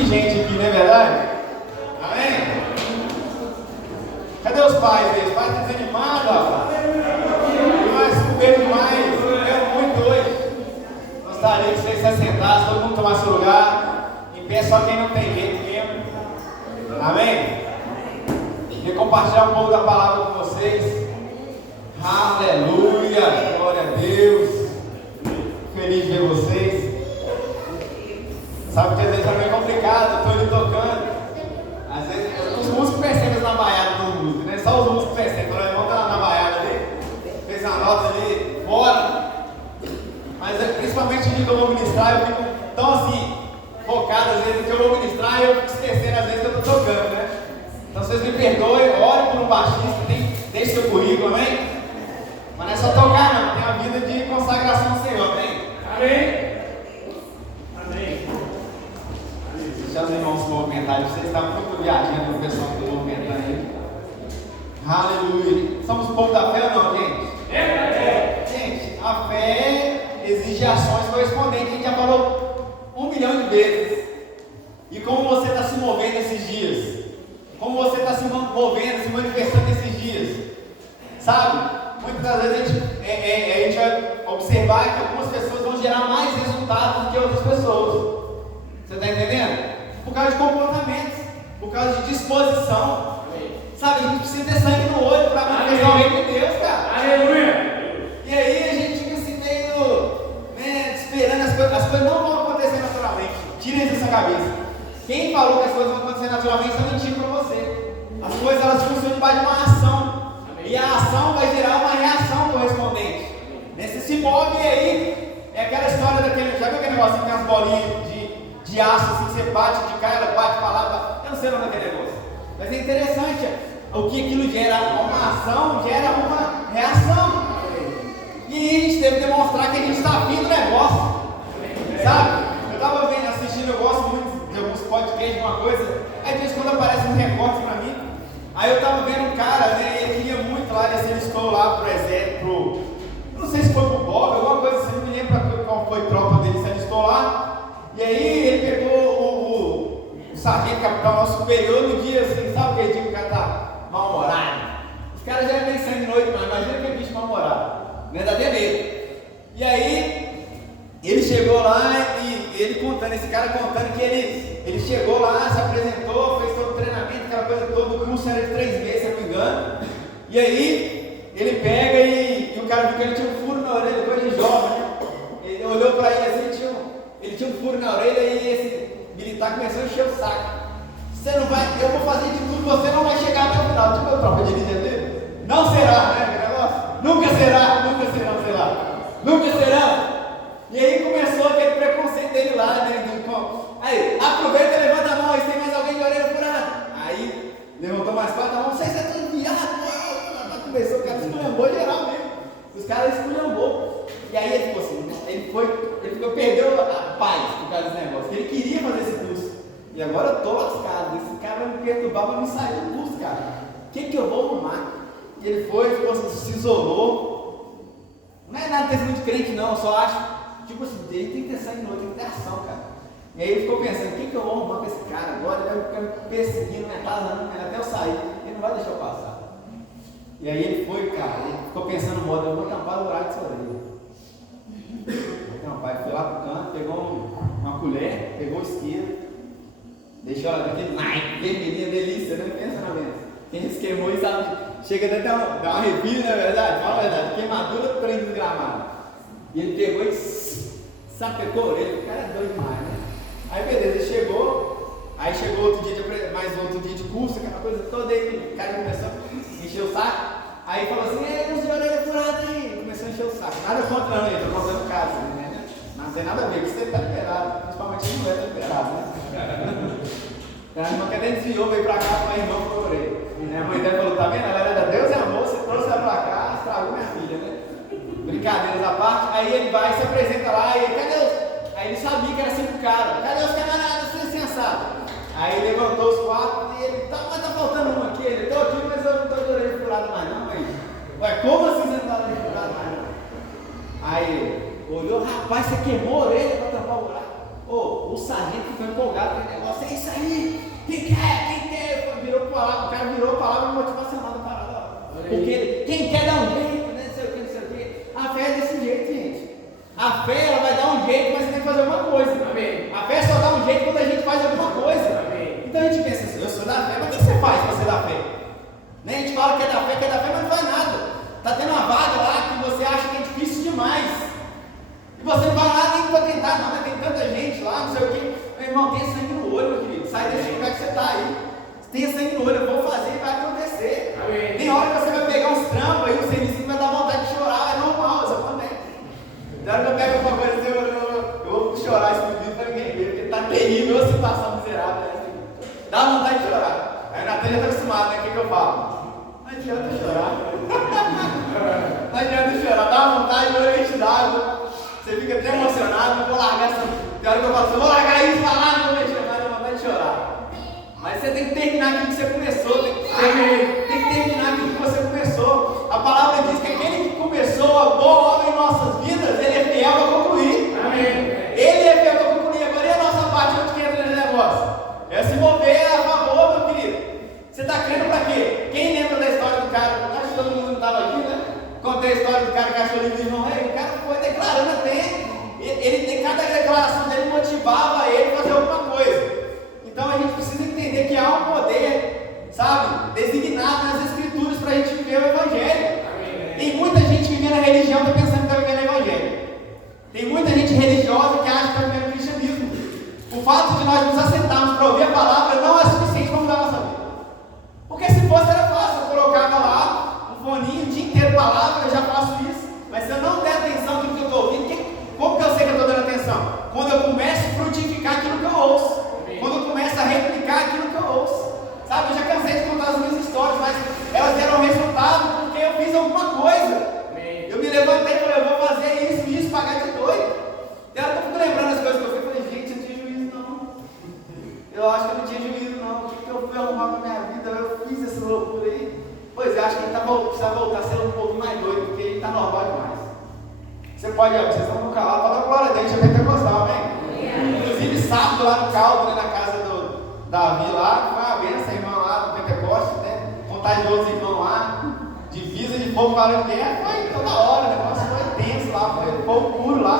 de gente aqui, não é verdade? Amém? Cadê os pais aí? Os pais estão desanimados, rapaz. Mas comeram demais, comeram muito hoje. Gostaria que vocês se assentassem, todo mundo tomasse seu lugar. Em pé só quem não tem jeito mesmo. Amém? Queria compartilhar um pouco da palavra com vocês. Aleluia! Glória a Deus! Feliz de ver vocês. Sabe que às vezes é meio complicado, eu estou ali tocando. Às vezes os músicos percebem na baiada dos músicos, né? Só os músicos percebem. Quando ele volta na baiada ali, fez a nota ali, fora. Mas principalmente no dia que eu vou ministrar, eu fico tão assim, focado às vezes que eu vou ministrar e eu fico esquecendo às vezes que eu estou tocando, né? Então vocês me perdoem, orem por um baixista, deixe seu currículo, amém? Mas não é só tocar não, tem uma vida de consagração ao Senhor, amém? Amém? Amém. Deixa os irmãos se movimentarem, vocês estavam muito viajando, o pessoal que movimenta aí. Aleluia. Somos o povo da fé ou não, gente? Gente, a fé exige ações correspondentes, a gente já falou 1 milhão de vezes. E como você está se movendo esses dias? Como você está se movendo, se manifestando esses dias? Sabe? Muitas das vezes a gente vai observar que algumas pessoas vão gerar mais resultados do que outras pessoas. Você está entendendo? Por causa de comportamentos, por causa de disposição. Sabe, a gente precisa ter sangue no olho para manifestar o reino de Deus, cara. Aleluia! E aí a gente fica assim meio, esperando as coisas não vão acontecer naturalmente. Tira isso dessa cabeça. Quem falou que as coisas vão acontecer naturalmente está mentindo para você. As coisas elas funcionam debaixo de uma ação. E a ação vai gerar uma reação correspondente. Você se move e aí é aquela história daquele. Já viu aquele negocinho que tem umas bolinhas de aço assim, você bate de cara, bate pra lá, eu não sei o nome daquele negócio. Mas é interessante o que aquilo gera. Uma ação gera uma reação. E a gente deve demonstrar que a gente está afim do negócio. Sabe? Eu estava assistindo, eu gosto muito de alguns podcasts de uma coisa. Aí de vez em quando aparece um recorte pra mim. Aí eu estava vendo um cara, né? Ele queria muito lá, ele se alistou lá pro exército. Não sei se foi pro Bob, alguma coisa assim, não me lembro qual foi a tropa dele, se alistou lá. E aí ele pegou o sargento capitão nosso superior no dia assim, sabe aquele dia que o cara tá mal-humorado? Os caras já é meio sangue noite, mas imagina aquele bicho mal-humorado, né? Dá até medo. E aí ele chegou lá e ele contando, esse cara contando que ele chegou lá, se apresentou, fez todo o treinamento, aquela coisa toda, o curso era de 3 meses, se eu não me engano. E aí ele pega e o cara viu que ele tinha um furo na orelha, coisa de jovem, né? Ele olhou pra ele assim, ele tinha um furo na orelha e esse militar começou a encher o saco. Você não vai, eu vou fazer de tudo, você não vai chegar até o final. Tipo a tropa de elite dele. Não será, né? O negócio? Nunca será, sei lá. Nunca será. E aí começou aquele preconceito dele lá, né? Aí, aproveita e levanta a mão, aí tem mais alguém de orelha furada. Aí, levantou mais 4 a mão, vocês é tudo viado. Começou, o cara esculhambou geral mesmo. Os caras esculhambou. E aí ele ficou assim, perdeu a paz por causa desse negócio. Ele queria fazer esse curso. E agora eu tô lascado. Esse cara vai me perturbar para me sair do curso, cara. O que eu vou arrumar? E ele foi, ficou assim, se isolou. Não é nada ter sido de crente, não. Eu só acho, tipo assim, ele tem que ter sangue no olho, tem que ter ação, cara. E aí ele ficou pensando, o que eu vou arrumar com esse cara agora? Ele vai ficar me perseguindo, me atrasando, até eu sair. Ele não vai deixar eu passar. E aí ele foi, cara, ele ficou pensando no modo, eu vou tampar o horário de orelha. Então, o pai foi lá pro canto, pegou uma colher, pegou o isqueiro, deixou ela daquele vermelhinha delícia, né? Pensa na mesa. Quem se queimou e sabe, chega até dar um arrepio, não é verdade? Fala a verdade, queimadura do trem desgramado. E ele pegou e sapecou a orelha, o cara é doido demais, né? Aí beleza, ele chegou, aí chegou outro dia mais outro dia de curso, aquela coisa toda, aí o cara começou a encher o saco. Aí falou assim, ei, os de orelha furada aí. Começou a encher o saco. Nada contra não, gente, tô contando o caso, né? Não tem nada a ver, porque você tá liberado. Principalmente a mulher tá liberada, né? A irmã que até desviou, veio pra cá com a irmã por orelha. A mãe dela falou, tá vendo? Ela era da Deus e amor, você trouxe ela pra cá, estragou minha filha, né? Brincadeiras à parte. Aí ele vai, se apresenta lá e cadê os... Aí ele sabia que era 5 caras. Cadê os camaradas? Assim, assado. Aí ele levantou os 4 e ele, mas tá faltando um aqui. Ele, tô aqui, mas eu não tô de orelha furada mais não, mãe. Ué, como assim você não tá de orelha furada mais não? Aí ele olhou, rapaz, você queimou a orelha pra tampar o buraco. Ô, o sargento ficou empolgado com aquele negócio. É isso aí! Quem quer? O cara virou a palavra motivacional da parada. Porque quem quer dar um jeito, né? Não sei o que. A fé é desse jeito, gente. A fé, ela vai dar um jeito, mas você tem que fazer alguma coisa. Amém. A fé só dá um jeito quando a gente faz alguma coisa. Amém. Então a gente pensa assim, eu sou da fé, mas o que você faz para ser da fé? Né? A gente fala que é da fé, mas não faz nada. Está tendo uma vaga lá que você acha que é difícil demais. E você não vai lá nem para tentar, não, mas tem tanta gente lá, não sei o que. Meu irmão, tenha sangue no olho, meu querido. Sai desse lugar que você está aí. Tenha sangue no olho, eu vou fazer e vai acontecer. Amém. Tem hora que você vai pegar uns trampos aí, o serviço vai dar vontade de chorar, é normal, isso acontece. Tem hora que eu pego alguma coisa assim, eu vou chorar esse vídeo para ninguém ver, porque está terrível a situação miserável. Né? Assim, dá vontade de chorar. Aí o Natan já está acostumado, né? O que eu falo? Não adianta chorar. Não adianta chorar, dá vontade de olhar enche d'água. Você fica até emocionado, não vou largar essa. Tem hora que eu falo assim, vou largar isso, vai lá, não vou mexer mais, dá vontade de chorar. Mas você tem que terminar aquilo que você começou, tem que terminar aquilo que você começou. A palavra diz que aquele que começou a boa obra em nossas vidas, ele é fiel para concluir. Amém. Ele é fiel para concluir. Agora e a nossa parte onde que entra nesse negócio? É se mover a favor, meu querido. Você está crendo para quê? Quem lembra da história do cara? Acho que todo mundo estava aqui, né? Contei a história do cara que achou o livro do irmão. O cara foi declarando até. Ele, cada declaração dele motivava ele a fazer alguma coisa. Então a gente precisa entender que há um poder, sabe, designado nas Escrituras para a gente viver o Evangelho. Amém. Tem muita gente vivendo a religião e está pensando que está vivendo o Evangelho. Tem muita gente religiosa que acha que está vivendo o cristianismo. O fato de nós nos assentarmos para ouvir a palavra não é suficiente para mudar a nossa vida. Porque se fosse era fácil, eu colocava lá um foninho o dia inteiro palavra, eu já faço isso. Mas se eu não der atenção àquilo que eu estou ouvindo, como que eu sei que eu estou dando atenção? Quando eu começo a frutificar aquilo que eu ouço. Quando eu começo a replicar aquilo que eu ouço. Sabe, eu já cansei de contar as minhas histórias, mas elas deram resultado porque eu fiz alguma coisa. Eu me levantei e falei, eu vou fazer isso, pagar de doido. E hora que eu fico lembrando as coisas que eu fiz, eu falei, gente, eu não tinha juízo não. Eu acho que eu não tinha juízo não. O que eu fui arrumar para a minha vida? Eu fiz essa loucura aí. Pois é, acho que ele precisa voltar a ser um pouco mais doido, porque ele está normal demais. Você pode, vocês estão no calado, pode dar glória a Deus, já tem que gostar, amém? Inclusive sábado lá no caldo, né, na casa do Davi lá, foi uma benção, irmão lá do Pentecoste, né? Contagioso irmão lá, divisa de fogo valendo guerra, foi toda hora, o negócio foi tenso lá, foi fogo puro lá.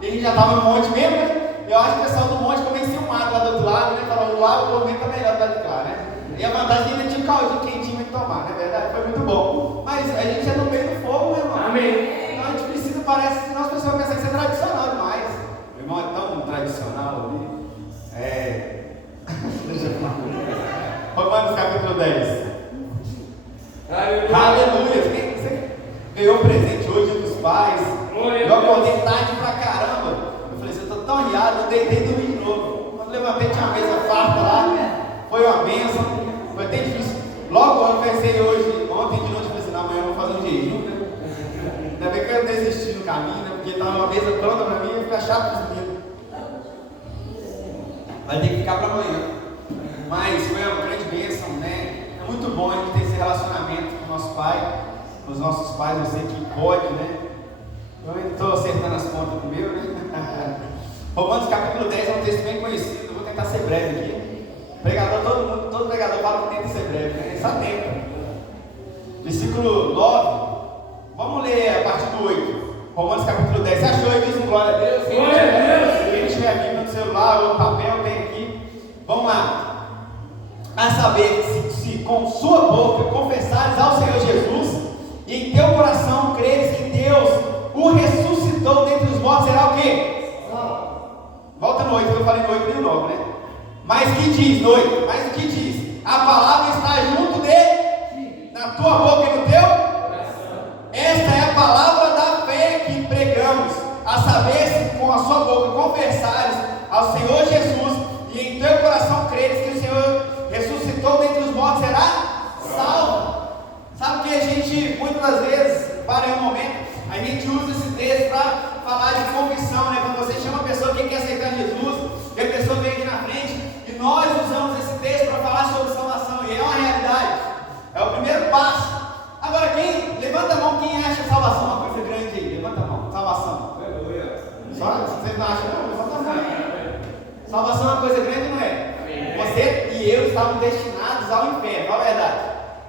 E a gente já estava no monte mesmo, né? Eu acho que o pessoal do monte ficou meio enciumado lá do outro lado, né? Falou, lá o movimento tá melhor do lado de cá, né? E a vantagem ainda tinha um caldinho quentinho de tomar, não é verdade? Foi muito bom. Mas a gente é no meio do fogo, meu irmão. Amém. Então a gente precisa, parece que nós pessoas pensam que isso é tradicional demais. Meu irmão, é tão tradicional ali. Deixa eu falar. Romanos capítulo 10. Aleluia. Você ganhou presente hoje dos pais. Eu acordei tarde pra caramba. Eu falei, eu tô tão arriado, eu deitei e dormi de novo. Quando levantei, tinha uma mesa farta lá. Foi uma bênção. Foi até difícil. Logo eu pensei hoje, ontem de noite, eu falei assim, amanhã eu vou fazer um jejum, né? Ainda bem que eu desisti no caminho, né? Porque estava uma mesa pronta para mim e ia ficar chato com esse dia. Vai ter que ficar para amanhã. Mas foi uma grande bênção, né? É muito bom a gente ter esse relacionamento com o nosso pai, com os nossos pais, eu sei que pode, né? Eu ainda estou acertando as contas do meu, né? Romanos capítulo 10 é um texto bem conhecido, eu vou tentar ser breve aqui. Pregador, todo pregador fala que tenta ser breve, né? Só tenta. Versículo 9. Vamos ler a partir do 8. Romanos capítulo 10. Você achou aí mesmo? Glória a Deus. Glória a Deus. Quem tiver a Bíblia no celular ou no papel, tem aqui. Vamos lá. A saber, se com sua boca confessares ao Senhor Jesus e em teu coração creres que Deus o ressuscitou dentre os mortos, será o quê? Volta no 8, eu falei no 8 e no 9, né? Mas que diz, no 8? Mas o que diz? A palavra está junto de na tua boca e no teu coração. Esta é a palavra da fé que pregamos, a saber se com a sua boca confessares ao Senhor Jesus e em teu coração creres que o Senhor ressuscitou dentre os mortos, será salvo. Sabe que a gente, muitas das vezes, para um momento, a gente usa esse texto para falar de convicção, né? Quando você chama a pessoa que quer aceitar Jesus, e a pessoa vem aqui na frente, e nós usamos esse texto para falar sobre salvação, e é uma realidade, é o primeiro passo. Agora, levanta a mão, quem acha salvação uma coisa grande aí? Levanta a mão, salvação. Aleluia. Só? Vocês não acham? Não, levanta a mão. estavam destinados ao inferno, não é verdade?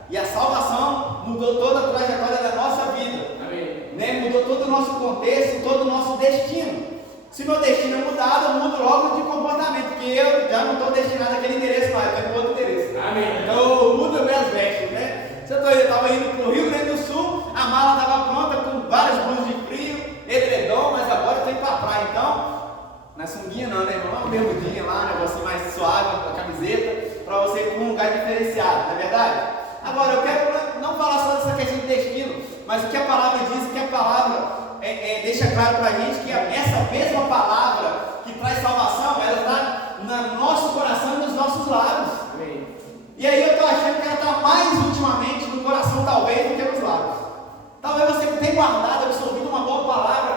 E a salvação mudou toda a trajetória da nossa vida. Amém. Né? Mudou todo o nosso contexto, todo o nosso destino. Se meu destino é mudado, eu mudo logo de comportamento, porque eu já não estou destinado àquele endereço mais, eu tenho outro endereço. Amém. Então eu mudo minhas vestes, né? Eu estava indo para o Rio Grande do Sul, a mala estava pronta com várias blusas de frio, edredom, mas agora eu estou indo para a praia, então, não é sunguinha não, né, irmão? Uma bermudinha lá, um negocinho mais suave, com a camiseta, para você ir para um lugar diferenciado, não é verdade? Agora, eu quero não falar só dessa questão de destino, mas o que a palavra diz, o que a palavra deixa claro para a gente, que essa mesma palavra que traz salvação, ela está no nosso coração e nos nossos lábios. Amém. E aí eu estou achando que ela está mais ultimamente no coração, talvez, do que nos lábios. Talvez você tenha guardado, absorvido uma boa palavra.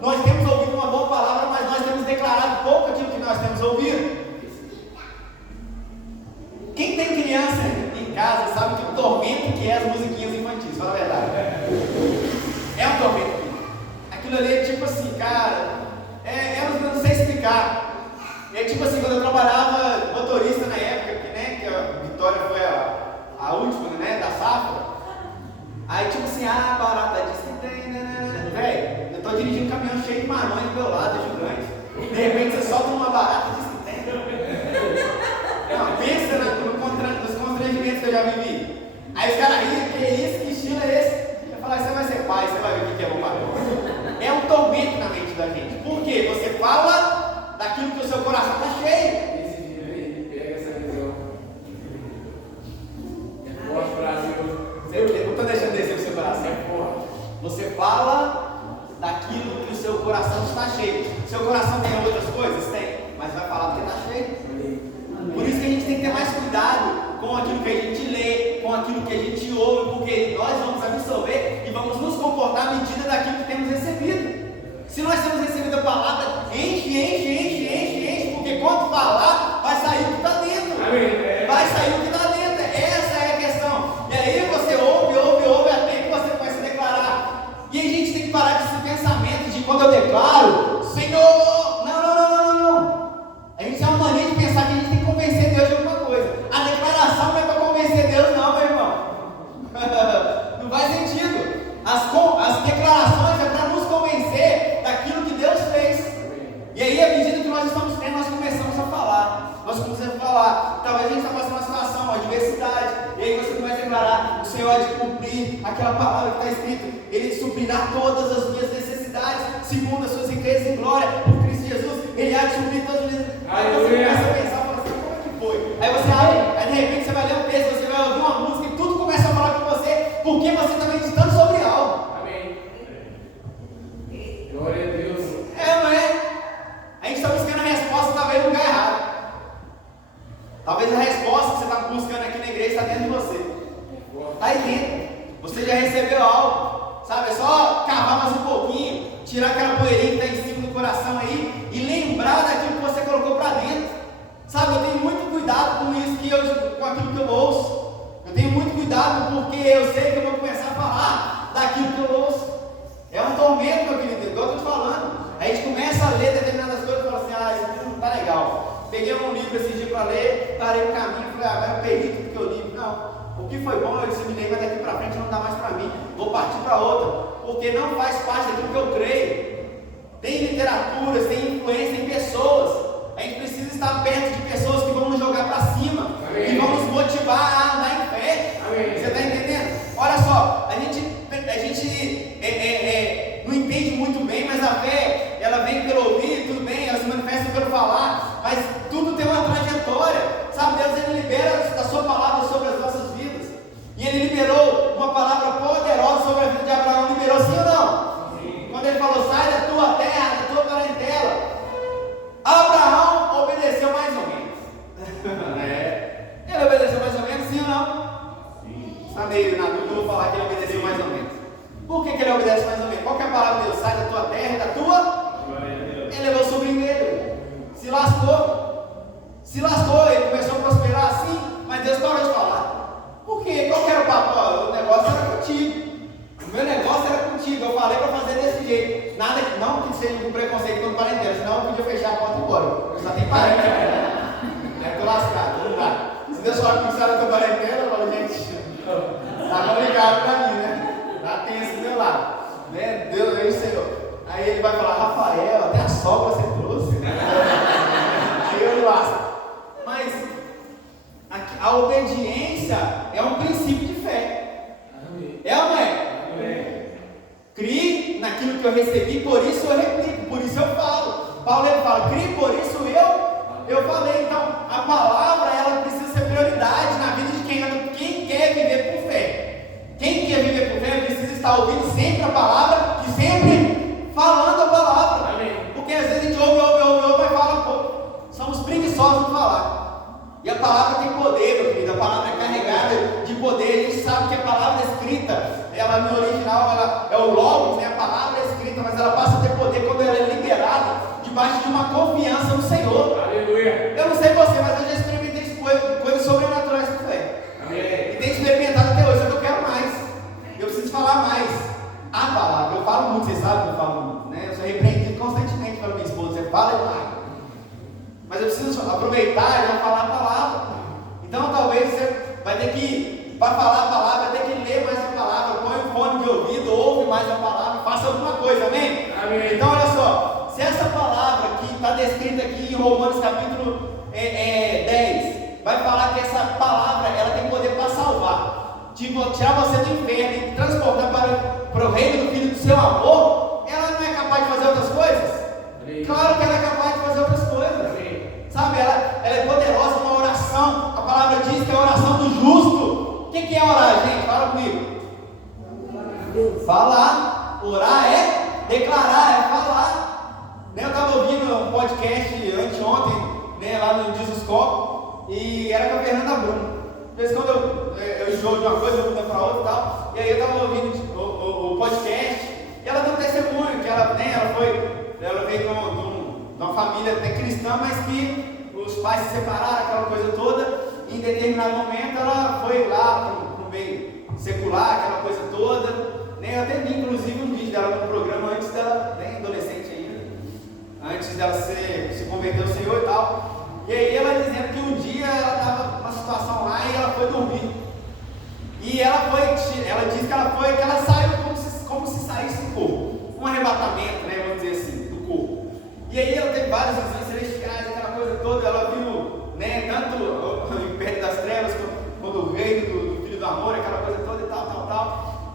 Nós temos ouvido uma boa palavra, mas nós temos declarado pouco aquilo que nós temos ouvido. Quem tem criança em casa sabe que o tormento que é as musiquinhas infantis, fala a verdade. É um tormento. Aquilo ali é tipo assim, cara, eu não sei explicar. É tipo assim, quando eu trabalhava motorista na época, que a Vitória foi a última, né, da safra. Aí tipo assim, barata disse que tem, né, velho, eu tô dirigindo um caminhão cheio de marrões do meu lado, gigante. De repente você solta uma barata e diz que tem. Não, pensa nos constrangimentos que eu já vivi. Aí os caras riem, que é isso, que estilo é esse? Eu falo, você vai ser pai, você vai ver o que é bom para nós. É um tormento na mente da gente. Por quê? Você fala daquilo que o seu coração está cheio. Esse dia aí, pega essa visão. É forte, Brasil. Eu não estou deixando descer o seu coração. É forte. Você fala daquilo que o seu coração está cheio. Seu coração tem outras coisas? Tem. Mas vai falar porque está cheio. Por isso que a gente tem que ter mais cuidado com aquilo que a gente lê, com aquilo que a gente ouve, porque nós vamos absorver e vamos nos comportar à medida daquilo que temos recebido. Se nós temos recebido a palavra, enche, porque quando falar, vai sair o que está dentro. Amém. Vai sair o que está dentro. Essa é a questão. E aí você ouve, até que você começa a declarar. E a gente tem que parar desse pensamento de quando eu declaro, Senhor, não. A gente tem uma mania de pensar que a gente tem que convencer Deus de alguma coisa. A declaração não é para convencer Deus, não, meu irmão. Não faz sentido. As declarações é para nos convencer daquilo que Deus fez. E aí, à medida que nós estamos tendo, nós começamos a falar. Talvez a gente está passando uma situação, uma adversidade. E aí você começa a declarar: o Senhor há de cumprir aquela palavra que está escrito. Ele suprirá todas as minhas necessidades, segundo as suas riquezas em glória, por Cristo Jesus. Ele há de suprir todas as minhas necessidades. Aí você começa a pensar, fala assim, como é que foi? Aí você abre, aí de repente você vai ler um texto, você vai ouvir uma música e tudo começa a falar com você, porque você está meditando sobre algo. Amém. Glória a Deus. Não é? A gente está buscando a resposta talvez no lugar errado. Talvez a resposta que você está buscando aqui na igreja está dentro de você. Está aí dentro. Você já recebeu algo. Sabe? É só cavar mais um pouquinho, tirar aquela poeirinha que está em cima do coração aí e lembrar daquilo que você colocou para dentro. Sabe? Eu tenho muito cuidado com isso, com aquilo que eu ouço. Eu tenho muito cuidado porque eu sei que eu vou começar a falar daquilo que eu ouço. É um tormento, meu querido, igual eu estou te falando. A gente começa a ler determinadas coisas e fala assim, isso aqui não está legal. Peguei um livro esse dia para ler, parei o caminho e falei, mas eu perdi tudo que eu li. Não. O que foi bom eu disseminei, mas daqui para frente não dá mais para mim. Vou partir para outra, porque não faz parte daquilo que eu creio. Tem literaturas, tem influência em pessoas. A gente precisa estar perto de pessoas que vão nos jogar para cima, amém, que vão nos motivar a andar em fé. Amém. Você está entendendo? Olha só, a gente não entende muito bem, mas a fé, ela vem pelo ouvir, tudo bem, ela se manifesta pelo falar, mas tudo tem uma trajetória. Sabe, Deus, Ele libera a sua palavra sobre as nossas vidas. E Ele liberou uma palavra poderosa sobre a vida de Abraão. Liberou sim ou não? Sim. Quando Ele falou, sai da tua terra, da tua parentela. Abraão obedeceu mais ou menos. Ele obedeceu mais ou menos, sim ou não? Sim. Está meio na dúvida, eu vou falar que ele obedeceu mais ou menos. Por que ele obedece mais ou menos? Qual que é a palavra de Deus? Sai da tua terra e da tua? Ele levou o sobrinho dele. Se lascou, ele começou a prosperar assim, mas Deus parou de falar. Por quê? Qual que era o papo? O negócio era contigo. O meu negócio era contigo. Eu falei para fazer desse jeito. Nada, não que seja com preconceito com parentela, senão eu podia fechar a porta e ir embora. Eu só tenho parente. Estou lascado, não dá. Deus fala que você era da barrentela, eu falo, gente, tá complicado pra mim, né? Tá tenso do meu lado. Né? Deus, aí, Senhor. Aí ele vai falar, Rafael, até a sogra você trouxe. Aí eu lasco. Mas a obediência é um princípio de fé. É ou não é? Crie naquilo que eu recebi, por isso eu replico, por isso eu falo. Paulo ele fala, crie, por isso eu falei. Então, a palavra ela precisa ser prioridade na vida de quem quer viver por fé. Quem quer viver por fé precisa estar ouvindo sempre a palavra e sempre falando a palavra. Amém. Porque às vezes a gente ouve e fala, pô, somos preguiçosos de falar. E a palavra tem poder, meu querido, a palavra é carregada de poder. A gente sabe que a palavra escrita, ela no original ela é o logos, né? A palavra é escrita, mas ela passa a ter poder quando ela é liberada debaixo de uma confiança no Senhor. Aleluia. Eu não sei você, mas eu já experimentei coisas sobrenaturais com fé. Amém. E tenho experimentado até hoje, só que eu quero mais. Eu preciso falar mais a palavra. Eu falo muito, vocês sabem que eu falo muito, né? Eu sou repreendido constantemente pela minha esposa, você fala demais. Mas eu preciso aproveitar e não falar a palavra. Então talvez você vai ter que, para falar a palavra, vai ter que ler mais a palavra, põe o fone de ouvido, ouve mais a palavra, faça alguma coisa, amém? Amém. Então olha só, se essa palavra que está descrita aqui em Romanos capítulo 10, vai falar que essa palavra ela tem poder para salvar, tipo, tirar você do inferno e transportar para o reino do Filho do seu amor, ela não é capaz de fazer outras coisas? Amém. Claro que ela é capaz de fazer outras coisas. Amém. Sabe, ela é poderosa numa oração. A palavra diz que é a oração do justo. O que é orar, gente? Fala comigo. Falar. Orar é declarar, é falar. Eu estava ouvindo um podcast anteontem, né, lá no Jesuscope, e era com a Fernanda Bruno. De vez em quando eu enjoo de uma coisa, eu mudo para outra e tal. E aí eu estava ouvindo o podcast, e ela deu um testemunho que ela veio de uma família até cristã, mas que os pais se separaram, aquela coisa toda, e em determinado momento ela foi lá para o meio secular, aquela coisa toda, né? Eu até vi inclusive um vídeo dela no programa antes dela, bem adolescente ainda, antes dela se converter ao Senhor e tal, e aí ela dizendo que um dia ela estava numa situação lá e ela foi dormir, e ela disse que ela saiu como se saísse do corpo, um arrebatamento, né, vamos dizer assim, do corpo. E aí ela teve várias visões celestiais, aquela coisa toda, ela viu, né, tanto o império das trevas, quando o reino do Filho do Amor, aquela coisa toda e tal.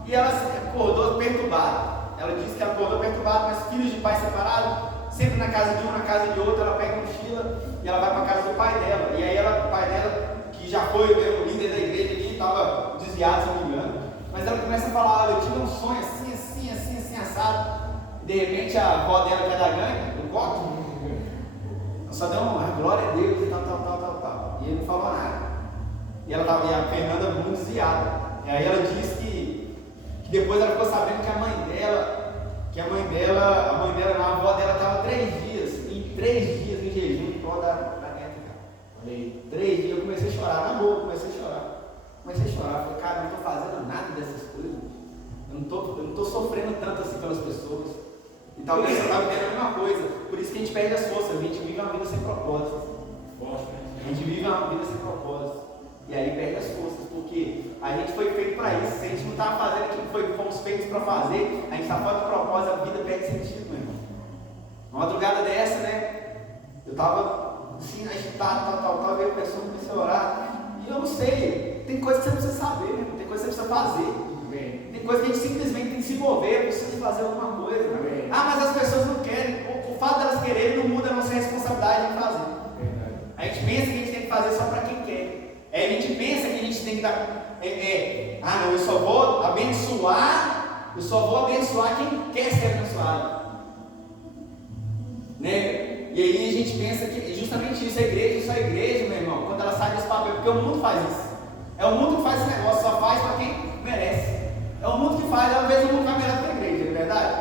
E ela acordou perturbada. Ela disse que ela acordou perturbada, mas filhos de pais separados, sempre na casa de um, na casa de outro, ela pega a mochila e ela vai para a casa do pai dela. E aí o pai dela, que já foi o líder da igreja ali, estava desviado, se não me engano, mas ela começa a falar, olha, eu tive um sonho assim, assado. De repente a avó dela, que é da gangue, do coque, só deu uma glória a Deus e tal. E ele não falou nada. E a Fernanda muito desviada. E aí ela disse que depois ela ficou sabendo que a mãe dela, a avó dela estava 3 dias em jejum em prol da neta, cara. 3 dias eu comecei a chorar, na boa, comecei a chorar. Falei, cara, eu não estou fazendo nada dessas coisas. Eu não estou sofrendo tanto assim pelas pessoas. E talvez você está vivendo a mesma coisa. Por isso que a gente perde as forças. A gente vive uma vida sem propósito. A gente vive uma vida sem propósito. E aí perde as forças. Porque a gente foi feito para isso. Se a gente não está fazendo aquilo que fomos feitos para fazer, a gente está fora do propósito, a vida perde sentido, meu irmão. Uma madrugada dessa, né? Eu estava assim, agitado, veio a pessoa, comecei a orar. E eu não sei. Tem coisa que você precisa saber, meu irmão. Tem coisa que você precisa fazer. Tem coisa que a gente simplesmente tem que se envolver, precisa fazer alguma coisa. Amém. Ah, mas as pessoas não querem. O fato delas quererem não muda a nossa responsabilidade em fazer. A gente pensa que a gente tem que fazer só para quem quer. A gente pensa que a gente tem que dar. Não, eu só vou abençoar quem quer ser abençoado. Né? E aí a gente pensa que justamente isso, só a igreja, meu irmão, quando ela sai desse papel, porque o mundo faz isso. É o mundo que faz esse negócio, só faz para quem merece. É o mundo que faz, às vezes o mundo vai melhor que a igreja, não é verdade?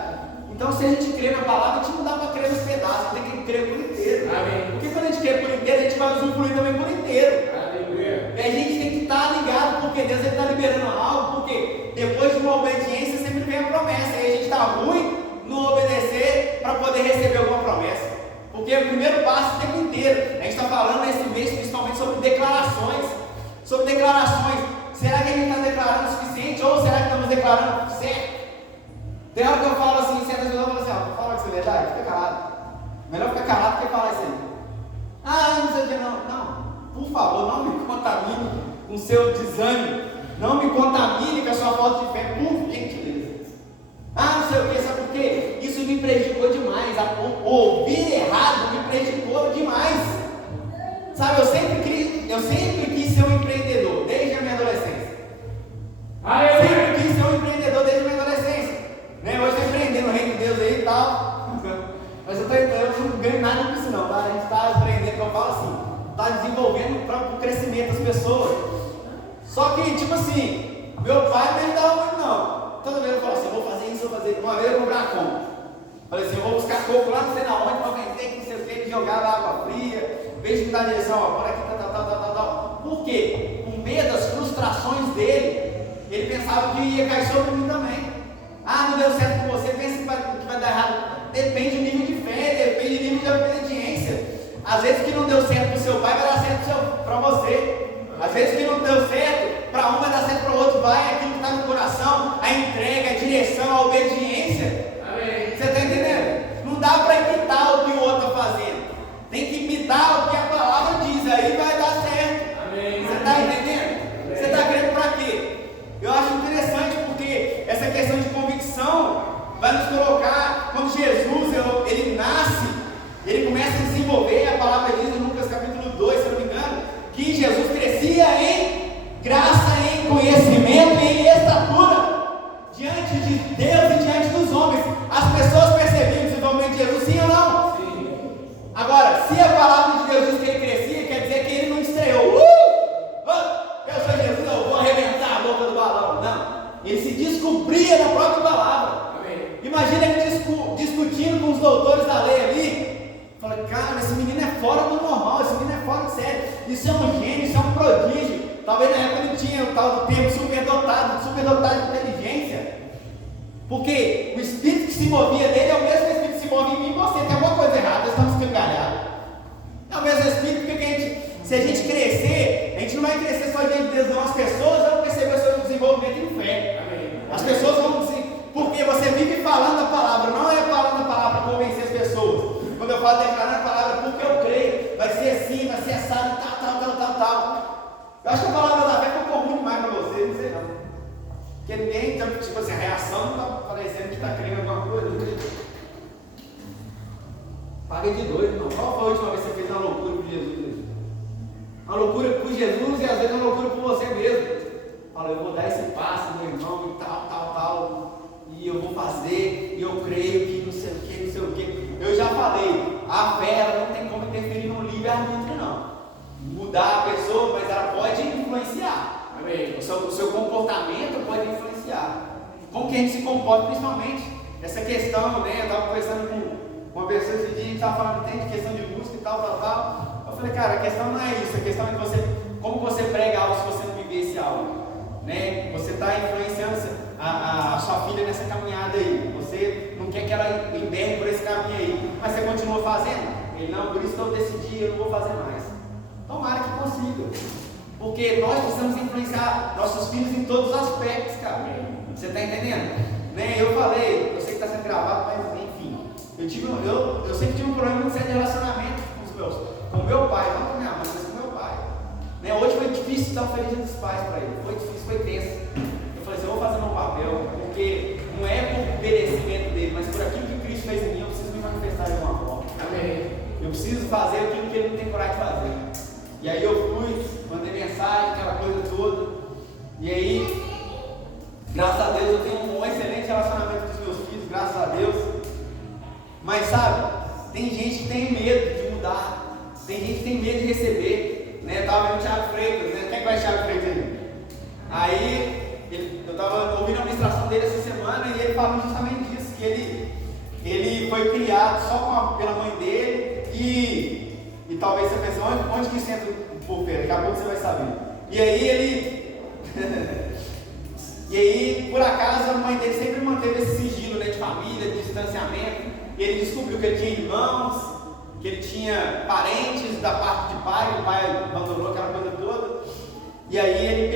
Então, se a gente crê na palavra, a gente não dá para crer nos pedaços, tem que crer por inteiro. Amém. Porque quando a gente crê por inteiro, a gente vai usufruir também por inteiro. Aleluia. E a gente tem que estar ligado, porque Deus está liberando algo, porque depois de uma obediência sempre vem a promessa. E a gente está ruim no obedecer para poder receber alguma promessa. Porque o primeiro passo o tempo inteiro. A gente está falando nesse mês principalmente sobre declarações. sobre declarações. Será que a gente está declarando o suficiente ou será que estamos declarando certo? Tem hora que eu falo assim, certas pessoas falam assim, fala que isso é verdade, fica calado. Melhor ficar calado do que falar isso aí. Ah, não sei o que não. Não, por favor, não me contamine com o seu desânimo. Não me contamine com a sua falta de fé, por gentileza. Ah, não sei o que, sabe por quê? Isso me prejudicou demais. Ouvir errado me prejudicou demais. Sabe, eu sempre quis ser um empreendedor, desde a minha adolescência. Sempre quis ser um empreendedor desde a minha adolescência. Né? Hoje estou empreendendo no reino de Deus aí e tal. Mas eu não ganho nada com isso não, tá? A gente está empreendendo, que eu falo assim, está desenvolvendo para o crescimento das pessoas. Só que, tipo assim, meu pai não me ajudava muito não. Toda vez eu falo assim, vou fazer isso, vou fazer isso. Uma vez eu comprar coco. Falei assim, eu vou buscar coco lá não sei na onde, para vender, que não sei o que, jogar na água fria, em vez de me dar direção, ó, por aqui, tal. Por quê? Com medo das frustrações dele, ele pensava que ia cair sobre mim também. Ah, não deu certo com você, pensa que vai dar errado. Depende do nível de fé, depende do nível de obediência. Às vezes que não deu certo para o seu pai, vai dar certo para você. Às vezes que não deu certo, para um vai dar certo para o outro. Vai aquilo que está no coração, a entrega, a direção, a obediência. Amém. Você está entendendo? Não dá para imitar o que o outro está fazendo. Tem que imitar o que a palavra diz, aí vai dar certo. Amém. Você está entendendo? Você está crendo para quê? Eu acho interessante porque essa questão de convicção vai nos colocar, quando Jesus ele nasce, ele começa a desenvolver, a palavra diz em Lucas capítulo 2, se eu não me engano, que Jesus crescia em graça, em conhecimento e em estatura, diante de Deus e diante dos homens. As pessoas percebiam o desenvolvimento de Jesus, sim ou não? Sim. Agora, se a palavra de Deus diz que ele crescia, quer dizer que ele não estreou. Eu sou Jesus, eu vou arrebentar a boca do balão. Não, ele se descobria na própria palavra. Imagina ele discutindo com os doutores da lei ali. Fala, cara, esse menino é fora do normal, esse menino é fora de sério. Isso é um gênio, isso é um prodígio. Talvez na época não tinha o tal do termo superdotado de inteligência. Porque o espírito que se movia nele é o mesmo espírito que se move em mim e você. Tem alguma coisa errada, nós estamos escangalhados. É o mesmo espírito, porque se a gente crescer, a gente não vai crescer só diante de Deus, não. As pessoas vão perceber o seu desenvolvimento em fé. As pessoas vão dizer. Porque você vive falando a palavra, não é falando a palavra para convencer as pessoas. Quando eu falo declarando a palavra, porque eu creio, vai ser assim, vai ser assado, tal. Eu acho que a palavra da fé ficou muito mais para você, não sei não. Porque tem, tipo assim, a reação não está parecendo que está crendo em alguma coisa. Paga de doido, irmão. Qual foi a última vez que você fez uma loucura por Jesus? Uma loucura por Jesus e às vezes uma loucura por você mesmo. Fala, eu vou dar esse passo, meu irmão, e tal. E eu vou fazer, e eu creio que não sei o que. Eu já falei, a fé ela não tem como interferir no livre-arbítrio, não. Mudar a pessoa, mas ela pode influenciar. Amém. O seu comportamento pode influenciar. Como que a gente se comporta, principalmente. Essa questão, né? Eu estava conversando com uma pessoa esse dia, a gente estava falando tem de questão de música e tal. Eu falei, cara, a questão não é isso, a questão é como você prega algo se você não viver esse algo. Né? Você está influenciando a sua filha nessa caminhada aí. Você não quer que ela embergue por esse caminho aí, mas você continua fazendo? Ele, não, por isso que eu decidi, eu não vou fazer mais. Tomara que consiga, porque nós precisamos influenciar nossos filhos em todos os aspectos, cara. Você está entendendo? Né? Eu falei, eu sei que está sendo gravado, mas enfim, eu sempre tive um problema muito sério de relacionamento com meu pai, não com minha mãe, mas com meu pai. Né? Hoje foi difícil dar um feliz dia dos pais para ele, foi difícil, foi tenso. Eu falei assim, eu vou fazer meu papel, porque não é por merecimento dele, mas por aquilo que Cristo fez em mim, eu preciso me manifestar de alguma forma. Amém. Eu preciso fazer aquilo que ele não tem coragem de fazer. E aí eu fui, mandei mensagem, aquela coisa toda. E aí, graças a Deus, eu tenho um excelente relacionamento com os meus filhos, graças a Deus. Mas sabe, tem gente que tem medo de mudar, tem gente que tem medo de receber. Né? Eu estava vendo o Thiago Freitas, né? Quem é que vai Thiago Freitas aí? Aí, eu estava ouvindo a ministração dele essa semana e ele falando justamente disso, que ele foi criado só pela mãe dele e talvez você pense, onde que senta o porteiro? Daqui a pouco você vai saber. E aí e aí, por acaso, a mãe dele sempre manteve esse sigilo, né, de família, de distanciamento. E ele descobriu que ele tinha irmãos, que ele tinha parentes da parte de pai, o pai abandonou aquela coisa toda. E aí ele